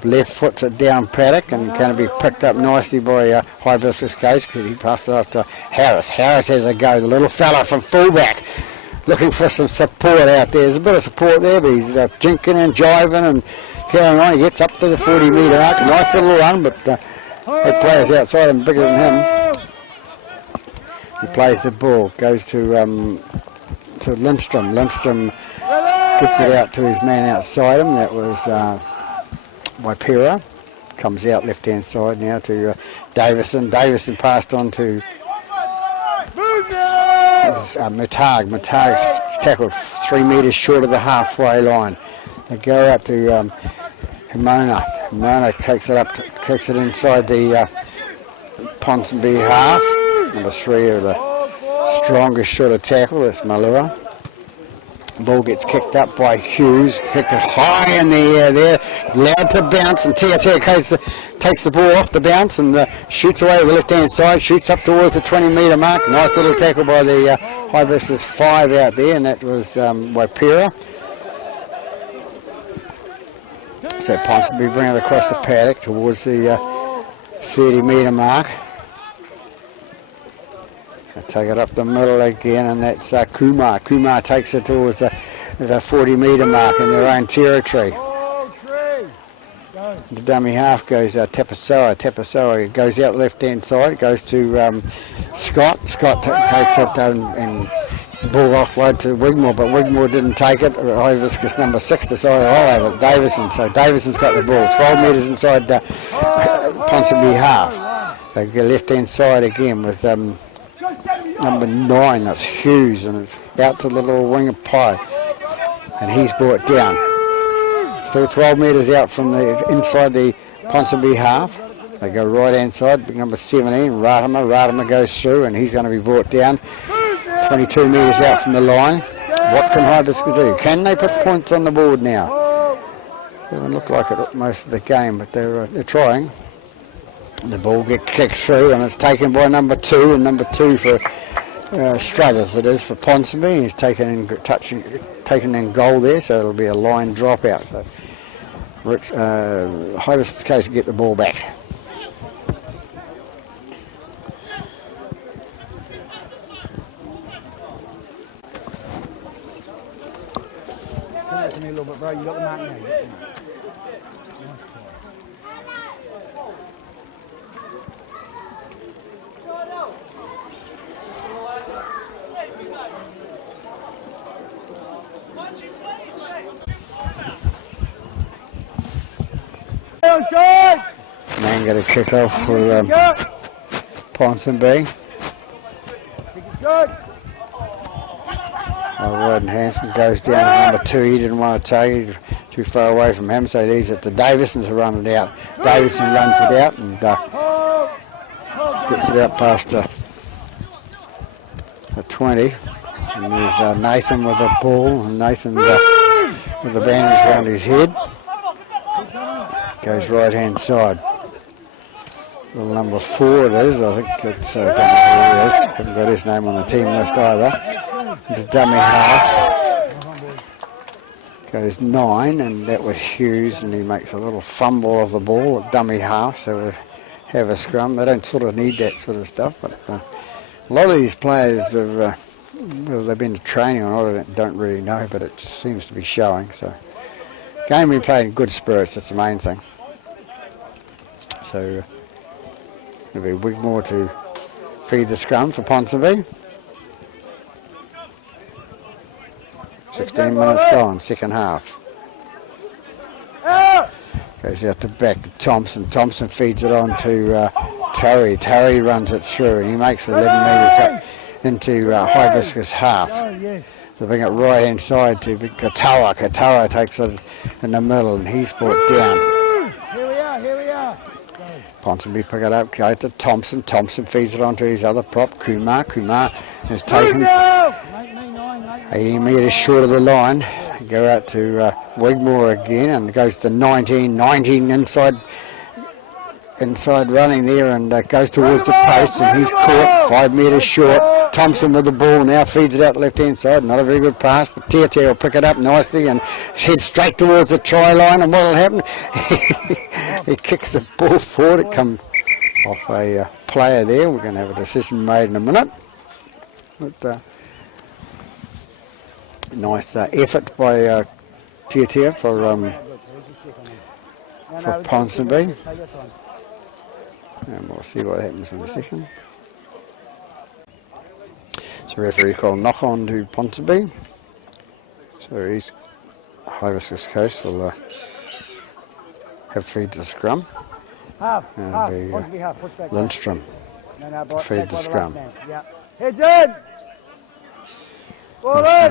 He left foots it down paddock and can be picked up nicely by Hibiscus Coast because he passed it off to Harris. Harris has a go. The little fella from fullback looking for some support out there. There's a bit of support there, but he's jinking and jiving and carrying on. He gets up to the 40 metre mark. Nice little run, but the players outside him bigger than him. He plays the ball. Goes to Lindstrom. Lindstrom gets it out to his man outside him. That was Waipira. Comes out left hand side now to Davison. Davison passed on to Matag. Matag's tackled 3 metres short of the halfway line. They go out to Himona. Himona kicks it inside the Ponsonby half. Number 3 of the strongest shot of tackle. That's Malua. Ball gets kicked up by Hughes, kicked it high in the air there, allowed to bounce, and Tia takes the ball off the bounce and shoots away to the left hand side, shoots up towards the 20 metre mark. Nice little tackle by the Hibiscus 5 out there, and that was Waipira. So Ponsonby bring it across the paddock towards the 30 metre mark. Take it up the middle again, and that's Kumar. Kumar takes it towards the 40 metre mark in their own territory. The dummy half goes Tapasara. Tapasara goes out left hand side, goes to Scott. Scott takes it and ball offload to Wigmore, but Wigmore didn't take it. Hibiscus number 6 decided I'll have it. Davison. So Davison's got the ball. 12 metres inside the Ponsonby half. They go left hand side again with number 9, that's Hughes, and it's out to the little wing of Pie, and he's brought down. Still 12 metres out from the inside the Ponsonby half. They go right hand side, big number 17, Ratimer. Ratimer goes through and he's going to be brought down 22 metres out from the line. What can Hibiscus do? Can they put points on the board now? It doesn't look like it most of the game, but they're trying. The ball gets kicked through and it's taken by number 2, and number 2 for Struthers it is for Ponsonby. He's taken in goal there, so it'll be a line dropout. So Hibiscus Coast get the ball back. To me a little bit, bro. You got the mark now. Man got a kick off for Ponsonby. Warden Hanson goes down to number 2. He didn't want to take it too far away from him, so he's at the Davison to run it out. Davison runs it out and gets it out past the 20. And there's Nathan with the ball, and Nathan with the bandage around his head. Goes right hand side. Little number 4 it is. I think it's don't know who he is. Haven't got his name on the team list either. The dummy half goes 9, and that was Hughes, and he makes a little fumble of the ball at dummy half, so we'll have a scrum. They don't sort of need that sort of stuff, but a lot of these players have well, they've been to training or not, I don't really know, but it seems to be showing. So game we played in good spirits, that's the main thing. So it'll be Wigmore to feed the scrum for Ponsonby. 16 minutes gone, second half. Goes out the back to Thompson. Thompson feeds it on to Terry. Terry runs it through and he makes 11 metres up into Hibiscus half. They bring it right hand side to Katoa. Katoa takes it in the middle and he's brought down. Here we are. Ponsonby pick it up, go to Thompson. Thompson feeds it onto his other prop, Kumar. Kumar has taken 18 metres short of the line. Go out to Wigmore again and goes to 19. 19 inside running there and goes towards the post and he's caught 5 metres short. Thompson with the ball now feeds it out the left hand side. Not a very good pass, but Tia will pick it up nicely and head straight towards the try line. And what will happen? He kicks the ball forward. It comes off a player there. We're going to have a decision made in a minute. But nice effort by Tia for Ponsonby. And we'll see what happens in a second. So referee called knock on to Ponsonby. So he's Hibiscus Coast will have feed the scrum. Lindstrom feed the scrum.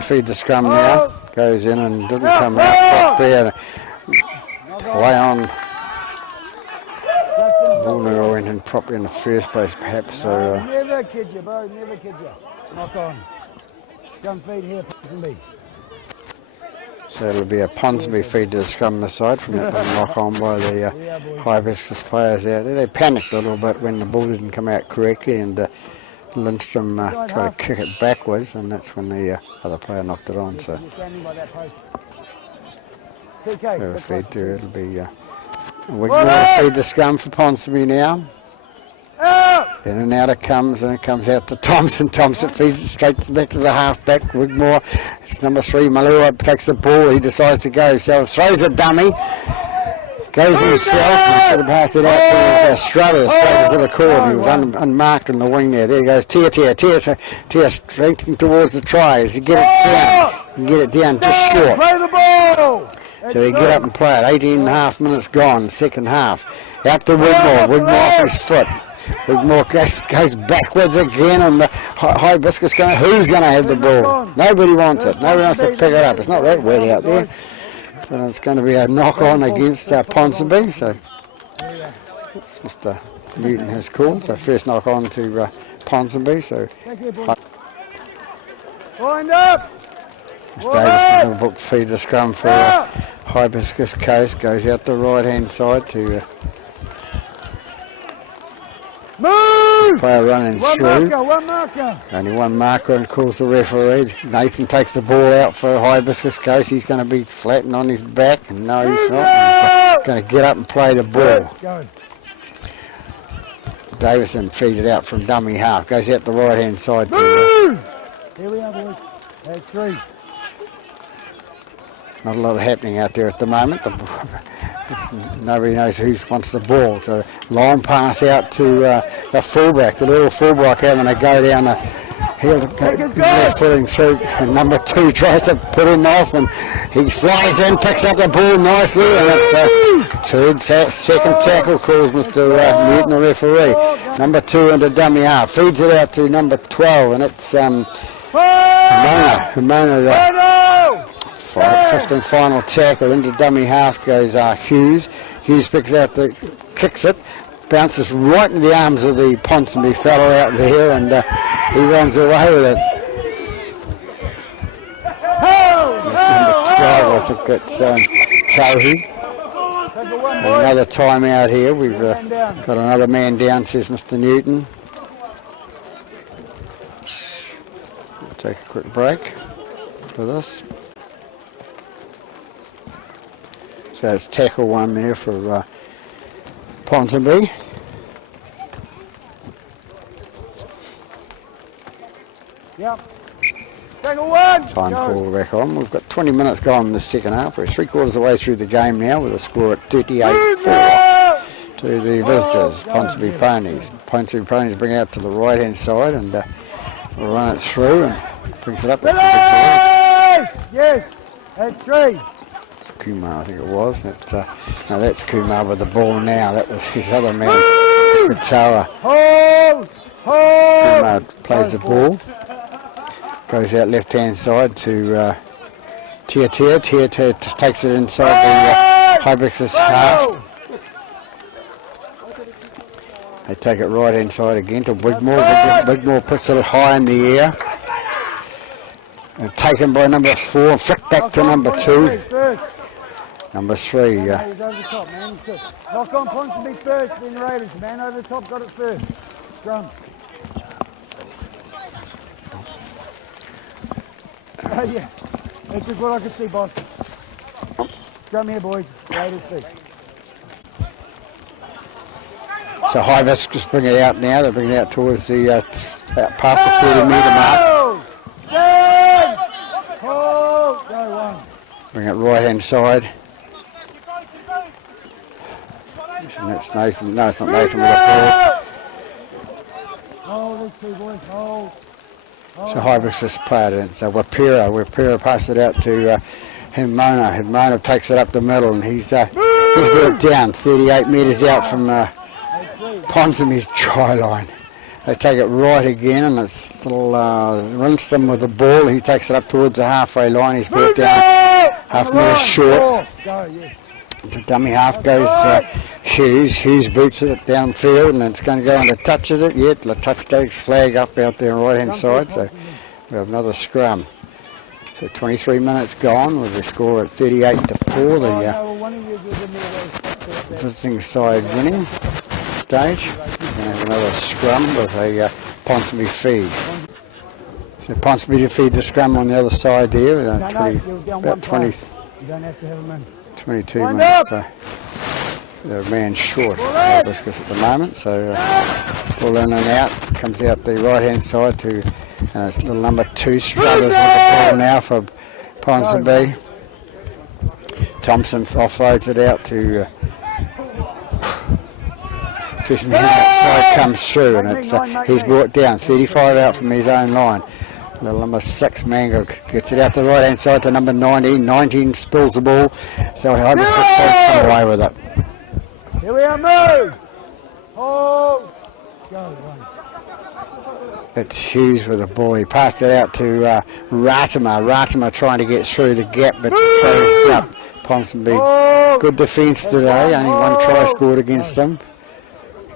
Feed the scrum now. Goes in and doesn't come out there. Play on. Ball never went in properly in the first place, perhaps. So never kid you, bro. Never kid you. Knock on. Scrum feed here, Ponsonby. So it'll be a Ponsonby feed to the scrum this side from that little knock on by the Hibiscus players out there. They panicked a little bit when the ball didn't come out correctly, and Lindstrom tried to kick it backwards, and that's when the other player knocked it on. So a feed to it'll be Wigmore to feed the scrum for Ponsonby now. In and out it comes, and it comes out to Thompson. Thompson feeds it straight back to the half-back. Wigmore, it's number 3, Malua takes the ball. He decides to go, so throws a dummy. Goes himself, and should have passed it out to Struthers. Struthers got a cord. He was unmarked on the wing there. There he goes, Tia strengthening towards the try. As he get it down, you get it down just short. So they get up and play it. 18 and a half minutes gone, second half. Out to Wigmore. Wigmore off his foot. Wigmore goes backwards again, and the Hibiscus who's going to have the ball? Nobody wants it. Nobody wants to pick it up. It's not that wet out there. But it's going to be a knock on against Ponsonby. So It's Mr. Newton has called, so first knock on to Ponsonby. So Wind up! Davison will book feed the scrum for Hibiscus Coast, goes out the right hand side to player running through. One marker. Only one marker and calls the referee. Nathan takes the ball out for Hibiscus Coast. He's going to be flattened on his back, and no, he's not. He's going to get up and play the ball. Go. Davison feed it out from dummy half. Goes out the right hand side to. Here we are, boys. That's 3. Not a lot happening out there at the moment. Nobody knows who wants the ball. So long pass out to the fullback, the little fullback having a go down the hill, left footing through. And number 2 tries to put him off, and he slides in, picks up the ball nicely, and it's second tackle calls Mr. Newton, the referee. Number 2 into dummy half, feeds it out to number 12, and it's Humana. Fifth and final tackle into dummy half goes Hughes. Hughes picks out kicks it, bounces right in the arms of the Ponsonby fellow out there, and he runs away with it. That's number 12, I think that's Tohi. Another time out here. We've got another man down, says Mr. Newton. We'll take a quick break for this. So it's tackle 1 there for Ponsonby. Yep. Tackle 1. Time call back on. We've got 20 minutes gone in the second half. We're 3/4 of the way through the game now with a score at 38-4 to the visitors, Ponsonby Ponies. Ponsonby Ponies bring it out to the right hand side and will run it through and brings it up. That's a big ball. Yes, that's 3. It's Kumar, I think it was. No, that's Kumar with the ball now. That was his other man, Spitzoa. Hold! Kumar plays the ball. Goes out left hand side to Tia. Tia takes it inside the Hibiscus half. They take it right hand side again to Wigmore. Wigmore puts it high in the air. And taken by number 4, flick back to number 2. Number 3. He's over the top, man. Lock on Ponsonby first, then Raiders, man. Over the top, got it first. Scrum. Oh, yeah. That's just what I could see, boss. Scrum here, boys. Raiders first. So Hibiscus bring it out now. They bring it out towards the past the 30 metre mark. Hold! Go 1. Bring it right hand side. And that's Nathan. No, it's not Nathan with the ball. Hold these 2 boys. Hold. So Hibiscus played it. So Wapira passed it out to Himona. Himona takes it up the middle, and he's brought down 38 metres out from Ponsonby's try line. They take it right again, and it's little Rinston with the ball. He takes it up towards the halfway line. He's brought down half metre short. The dummy half goes Hughes. Hughes boots it downfield, and it's going to go and touches it. Yet the touch takes flag up out there on the right hand side. So we have another scrum. So 23 minutes gone with the score at 38-4. The visiting side winning stage. We're going to have another scrum with a Ponsonby feed. So Ponsonby to feed the scrum on the other side there. About 20. You don't have to have a man. 22 minutes. So they're a man short Hibiscus at the moment. So ball in and out. Comes out the right hand side to it's little number 2 Struthers with the ball now for Ponsonby. Thompson offloads it out to just that side comes through, and it's he's brought down 35 out from his own line. Little number 6 Mango gets it out the right hand side to number 19. 19 spills the ball, so Hibiscus come away with it. Here we are, move! Hold! Go, 1. It's Hughes with the ball. He passed it out to Ratima. Ratima trying to get through the gap, but closed up. Ponsonby, good defence today. Only 1 try scored against them.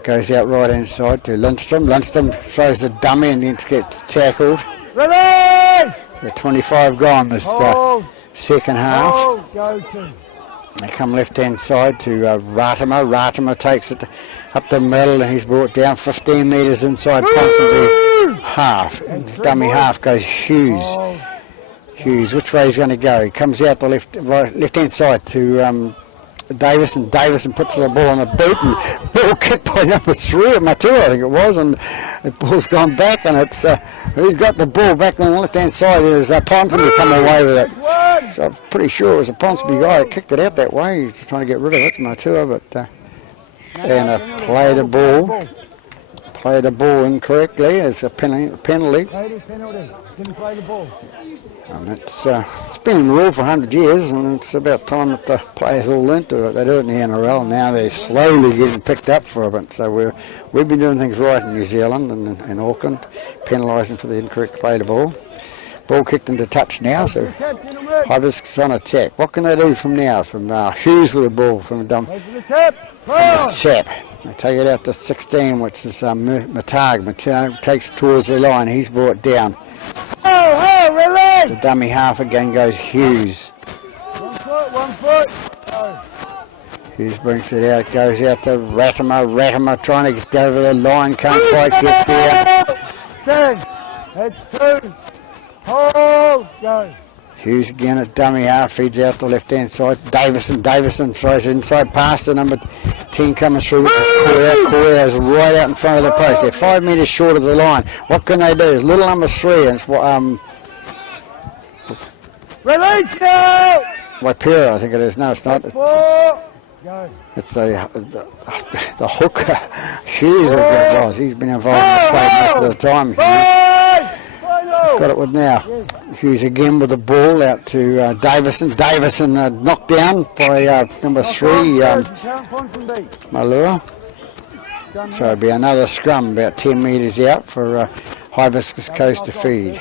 Goes out right inside to Lindstrom. Lindstrom throws the dummy and then gets tackled. Release! The 25 gone this second half. Go to. They come left-hand side to Ratima. Ratima takes it up the middle and he's brought down 15 metres inside Ponsonby half. Dummy half goes Hughes. Hughes, which way he's going to go? He comes out the left-hand side to Davison. Davison puts the ball on the boot and ball kicked by number 3 at Matua, I think it was, and the ball's gone back and it's who's got the ball back on the left-hand side? There's Ponsonby come away with it. So I'm pretty sure it was a Ponsonby guy that kicked it out that way. He's trying to get rid of it, Matua, but and play the ball incorrectly as a penalty. Didn't play the ball. And it's been in the rule for 100 years, and it's about time that the players all learnt to it. They do it in the NRL now. They're slowly getting picked up for it. So we've been doing things right in New Zealand and in Auckland, penalising for the incorrect play the ball. Ball kicked into touch now, so Hibiscus on attack. What can they do from now? From Hughes with the ball from the tap. They take it out to 16, which is Matag. Matag takes it towards the line. He's brought down. Release! The dummy half again goes Hughes. 1 foot. Hughes brings it out, goes out to Ratima. Ratima trying to get over the line, can't quite get there. Stand. That's 2. Hold. Go. Hughes again at dummy half, feeds out the left-hand side. Davison throws inside past the number 10 coming through, which is Correa. Correa is right out in front of the post. They're 5 metres short of the line. What can they do? It's little number 3, and it's Release now! Waipira, I think it is. No, it's not. It's the hooker. Hughes he's been involved in the play most of the time. Got it with now. Hughes again with the ball out to Davison. Davison knocked down by number 3, Malua. So it'll be another scrum about 10 metres out for Hibiscus Coast to feed.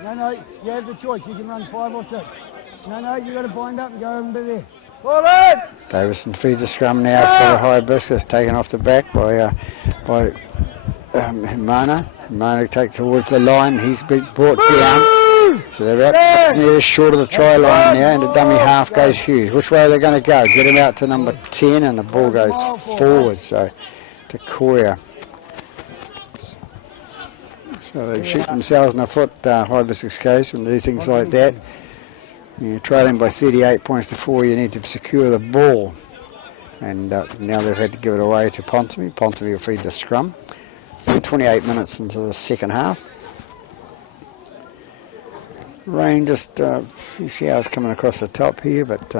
No, you have the choice. You can run 5 or 6. No, you got to bind up and go over there. Forward! Davison feeds the scrum now for Hibiscus, taken off the back by Himana. Himana takes towards the line. He's been brought down. So they're about 6 metres short of the try line now, and the dummy half goes Hughes. Which way are they going to go? Get him out to number 10, and the ball goes forward, so to Koya. So they shoot themselves in the foot, Hibiscus Coast, when they do things like that. You're trailing by 38 points to 4, you need to secure the ball. And now they've had to give it away to Ponsonby. Ponsonby will feed the scrum. 28 minutes into the second half. Rain, just a few showers coming across the top here, but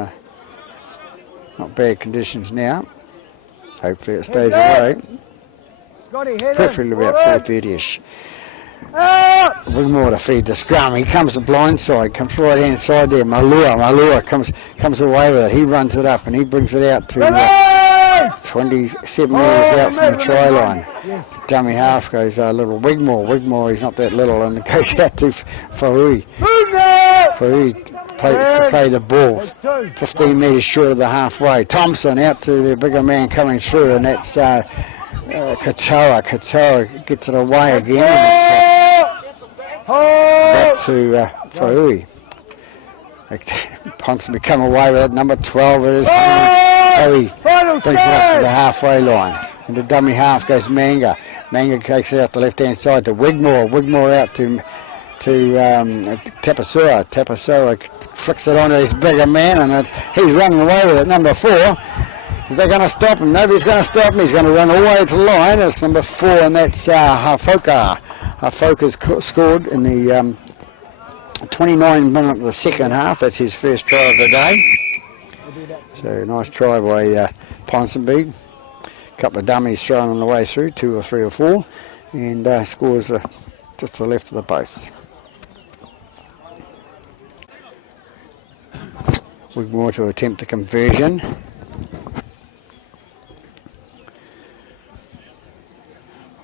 not bad conditions now. Hopefully it stays away. Preferably about 4:30ish. Wigmore to feed the scrum. He comes the blind side, comes right hand side there. Malua comes away with it. He runs it up and he brings it out to 27 metres out from the try line. Dummy half goes little Wigmore. Wigmore, he's not that little, and it goes out to Fahui. Fahui to play the ball. 15 metres short of the halfway. Thompson out to the bigger man coming through, and that's Katoa. Katoa gets it away again. And it's back to Fahui. Ponsonby come away with it. Number 12 it is. So he brings it up to the halfway line. And the dummy half goes Manga. Manga takes it out the left-hand side to Wigmore. Wigmore out to Tapasua. Tapasua flicks it onto his bigger man, and he's running away with it. Number 4. Is they going to stop him? Nobody's going to stop him. He's going to run all the way to the line. It's number 4, and that's Hafoka. Hafoka's scored in the 29th minute of the second half. That's his first try of the day. So nice try by Ponsonby. A couple of dummies thrown on the way through, 2 or 3 or 4, and scores just to the left of the post. Wigmore to attempt a conversion.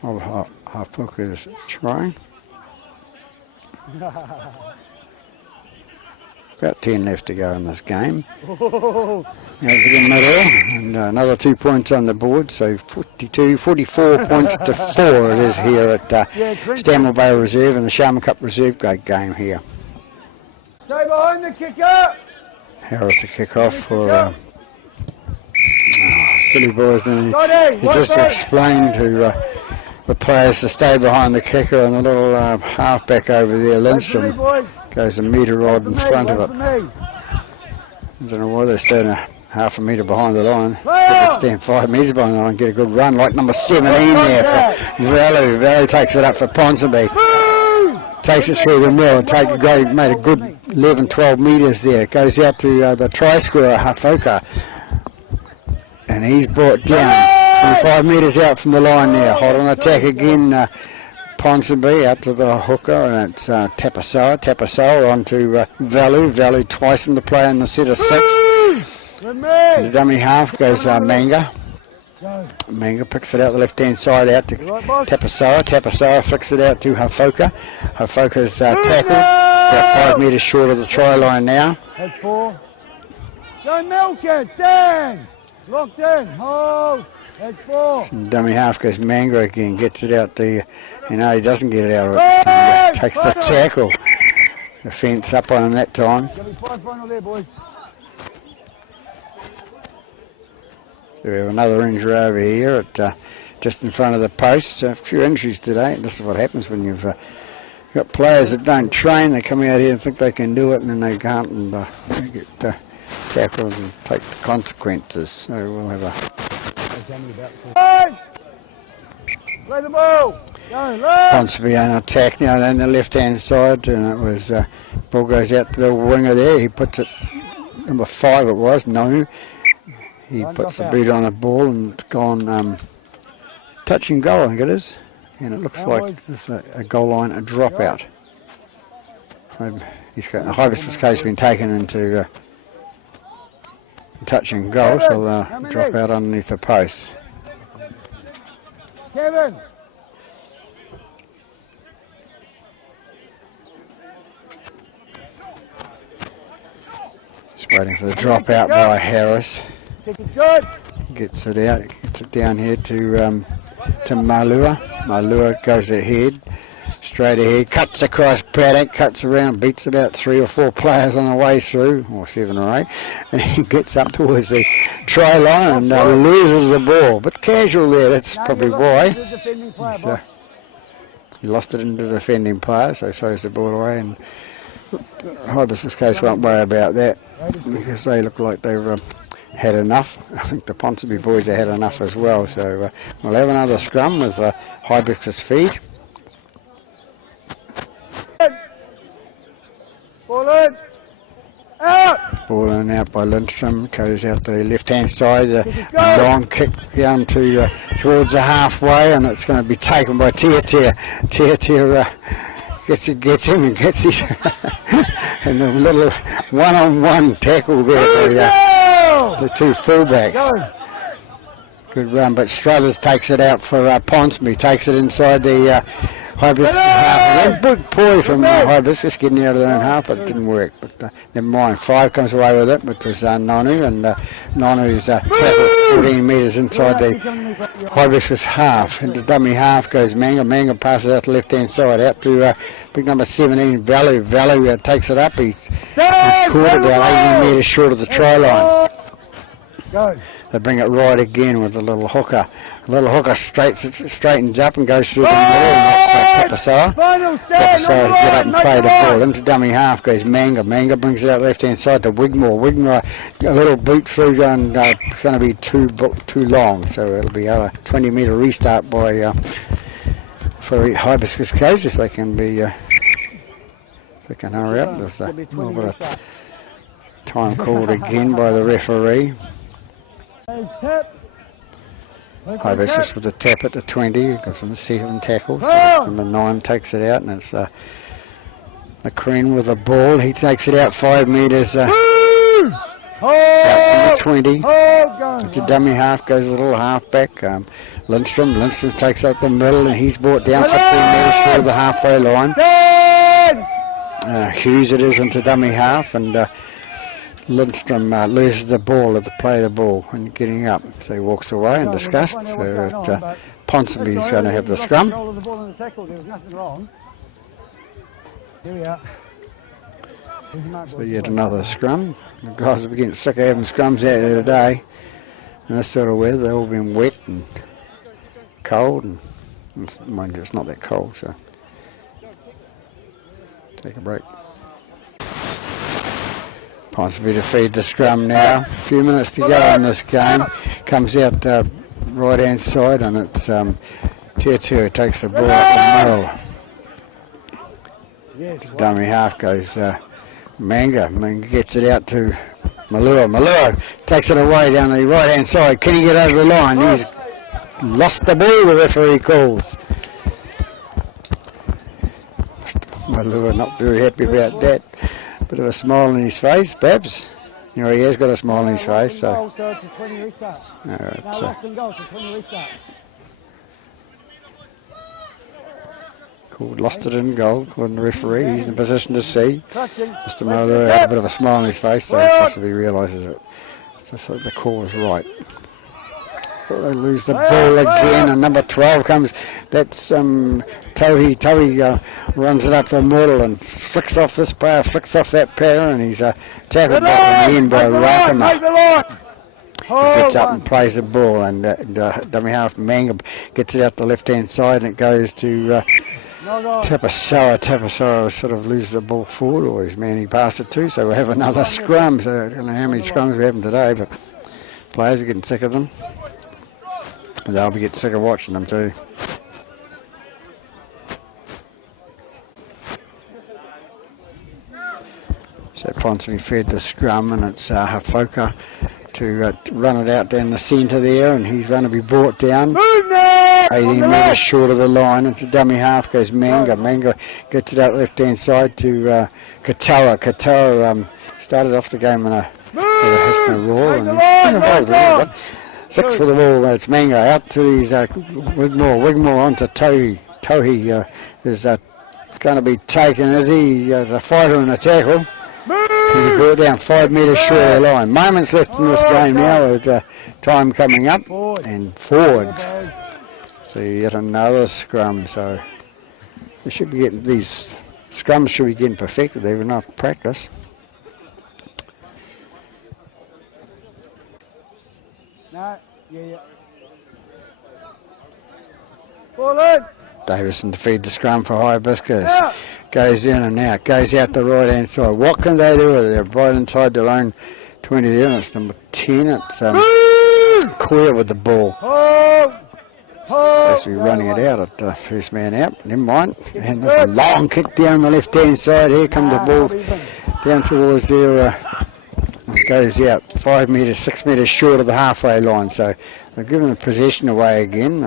Hafoka's trying. About 10 left to go in this game. Over the middle, and another 2 points on the board, so 44 points to 4 it is here at Stanmore Bay Reserve in the Sharman Cup Reserve grade game here. Stay behind the kicker! Harris to kick off for silly boys. Then he just explained to the players to stay behind the kicker, and the little halfback over there, Lindstrom, goes a metre rod in front of it. I don't know why they're staying half a metre behind the line. They could stand 5 metres behind the line and get a good run, like number 17 there for Valu. Valu takes it up for Ponsonby. Takes it through the middle, made a good 11, 12 metres there. Goes out to the try scorer, Hafoka. And he's brought down 25 metres out from the line there. Hot on attack again, Ponsonby out to the hooker, and it's Tapasoa. Tapasoa on to Valu. Valu twice in the play in the set of 6. The dummy half goes Manga. Manga picks it out the left-hand side out to Tapasoa. Tapasoa flicks it out to Hafoka. Hafoka's tackled, about 5 metres short of the try line now. That's 4. Don't milk it, stand! Locked in, hold! That's 4. Some dummy half goes Manga again, gets it out there. He doesn't get it out of it. He takes the tackle. The fence up on him that time. Got me 5 final there, boys. We have another injury over here at just in front of the post. A few injuries today. This is what happens when you've got players that don't train. They come out here and think they can do it, and then they can't, and they get tackled and take the consequences. So we'll have a... Play the ball! Ponsonby on attack now on the left-hand side, and it was... ball goes out to the winger there. He puts it... Number 5 it was, no. He puts the boot on the ball, and it's gone touch and goal, I think it is. And it looks like it's a goal line, a dropout. He's got a hibiscus case been taken into touch and goal, so they'll drop out underneath the post. Kevin! Just waiting for the dropout by Harris. Gets it out, gets it down here to Malua. Malua goes ahead, straight ahead, cuts across paddock, cuts around, beats about 3 or 4 players on the way through, or 7 or 8, and he gets up towards the try line and loses the ball. But casual there, that's probably why. He lost it into the defending player, so he throws the ball away, and Hibiscus Coast won't worry about that because they look like they've had enough. I think the Ponsonby boys have had enough as well, so we'll have another scrum with Hibiscus feed. Ball in! Out! Ball in out by Lindstrom, goes out the left-hand side, the long kick down to towards the halfway, and it's going to be taken by Tia. Tia gets him and gets his and a little one-on-one tackle there by the 2 fullbacks. Good run, but Struthers takes it out for Ponsonby, takes it inside the Hibiscus half. Good ploy from Hibiscus getting out of their own half, but it didn't work. But never mind, 5 comes away with it, but it was Nonu, and Nonu's tackled 14 metres inside the Hibiscus half. And the dummy half goes Manga. Manga passes out the left-hand side, out to big number 17, Valu. Valu takes it up. He's caught about 80 metres short of the try line. Go. They bring it right again with a little hooker. A little hooker straightens up and goes through the middle, and that's Tapasoa. Tapasoa to get up and play the ball. Into dummy half goes Manga. Manga brings it out left-hand side to Wigmore. Wigmore, a little boot through, and it's going to be too long, so it'll be a 20-metre restart by for Hibiscus Coast if they can be. They can hurry up. There's a little bit of time called again by the referee. Hibiscus with the tap at the 20, got some 7 tackles. So number 9 takes it out, and it's McCreen with the ball. He takes it out 5 metres out from the 20. The dummy half goes a little half back. Lindstrom takes up the middle, and he's brought down 15 metres short of the halfway line. Hughes it is into dummy half, and Lindstrom loses the ball at the play of the ball and getting up, so he walks away in disgust. So Ponsonby's going to have the scrum. So yet another scrum. The guys are getting sick of having scrums out there today in this sort of weather. They've all been wet and cold, and mind you, it's not that cold, so take a break. Ponsonby to feed the scrum now. A few minutes to go in this game. Comes out right hand side, and it's Tetu who takes the ball up the middle. Dummy half goes Manga. Manga gets it out to Malua. Malua takes it away down the right hand side. Can he get over the line? He's lost the ball, the referee calls. Malua not very happy about that. Bit of a smile on his face, perhaps. You know, he has got a smile on his face. So. Called lost it in goal, according to the referee. He's in a position to see. Mr. Malua had a bit of a smile on his face, so he possibly realises it. So the call is right. Well, they lose the ball again, and number 12 comes. That's Tohi. Tohi runs it up the middle and flicks off this player, flicks off that player, and he's tackled back in the end by Ratama. He gets up and plays the ball, and dummy half Manga gets it out the left-hand side, and it goes to Tapasawa. Tapasawa sort of loses the ball forward, or his man he passed it to, so we'll have another scrum. So I don't know how many scrums we have today, but players are getting sick of them. They'll be getting sick of watching them too. So Ponsonby fed the scrum, and it's Hafoka to run it out down the centre there, and he's going to be brought down 18 metres short of the line. Into dummy half goes Manga. Manga gets it out left hand side to Katoa. Katoa started off the game with a hiss and a roar, and he's been involved a little bit. 6 for the ball. It's Manga out to these Wigmore onto Tohi. Tohi is going to be taken as he has a fighter in a tackle. He's brought down 5 metres short of the line. Moments left in this game now with time coming up and forward. So yet another scrum. So we should be getting these scrums should be getting perfected. They've enough practice. Davison to feed the scrum for Hibiscus. Goes in and out. Goes out the right hand side. What can they do with it? They're right inside their own 20 there. And it's number 10. It's Koya with the ball. Supposed to be running it out at first man out. Never mind. And there's a long kick down the left hand side. Here comes the ball down towards there. It goes out 5 metres, 6 metres short of the halfway line. So they're giving the possession away again.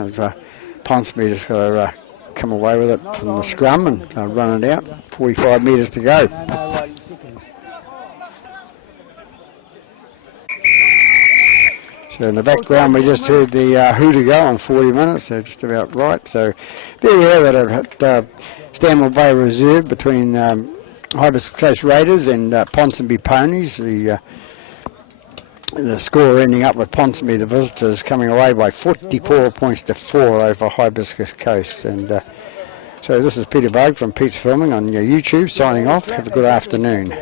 Ponsonby just got to come away with it from the scrum and run it out. 45 metres to go. So in the background we just heard the who to go on 40 minutes, so just about right. So there we have it at Stanmore Bay Reserve between Hibiscus Coast Raiders and Ponsonby Ponies. The score ending up with Ponsonby, the visitors, coming away by 44 points to 4 over Hibiscus Coast. And so this is Peter Berg from Pete's Filming on your YouTube, signing off. Have a good afternoon.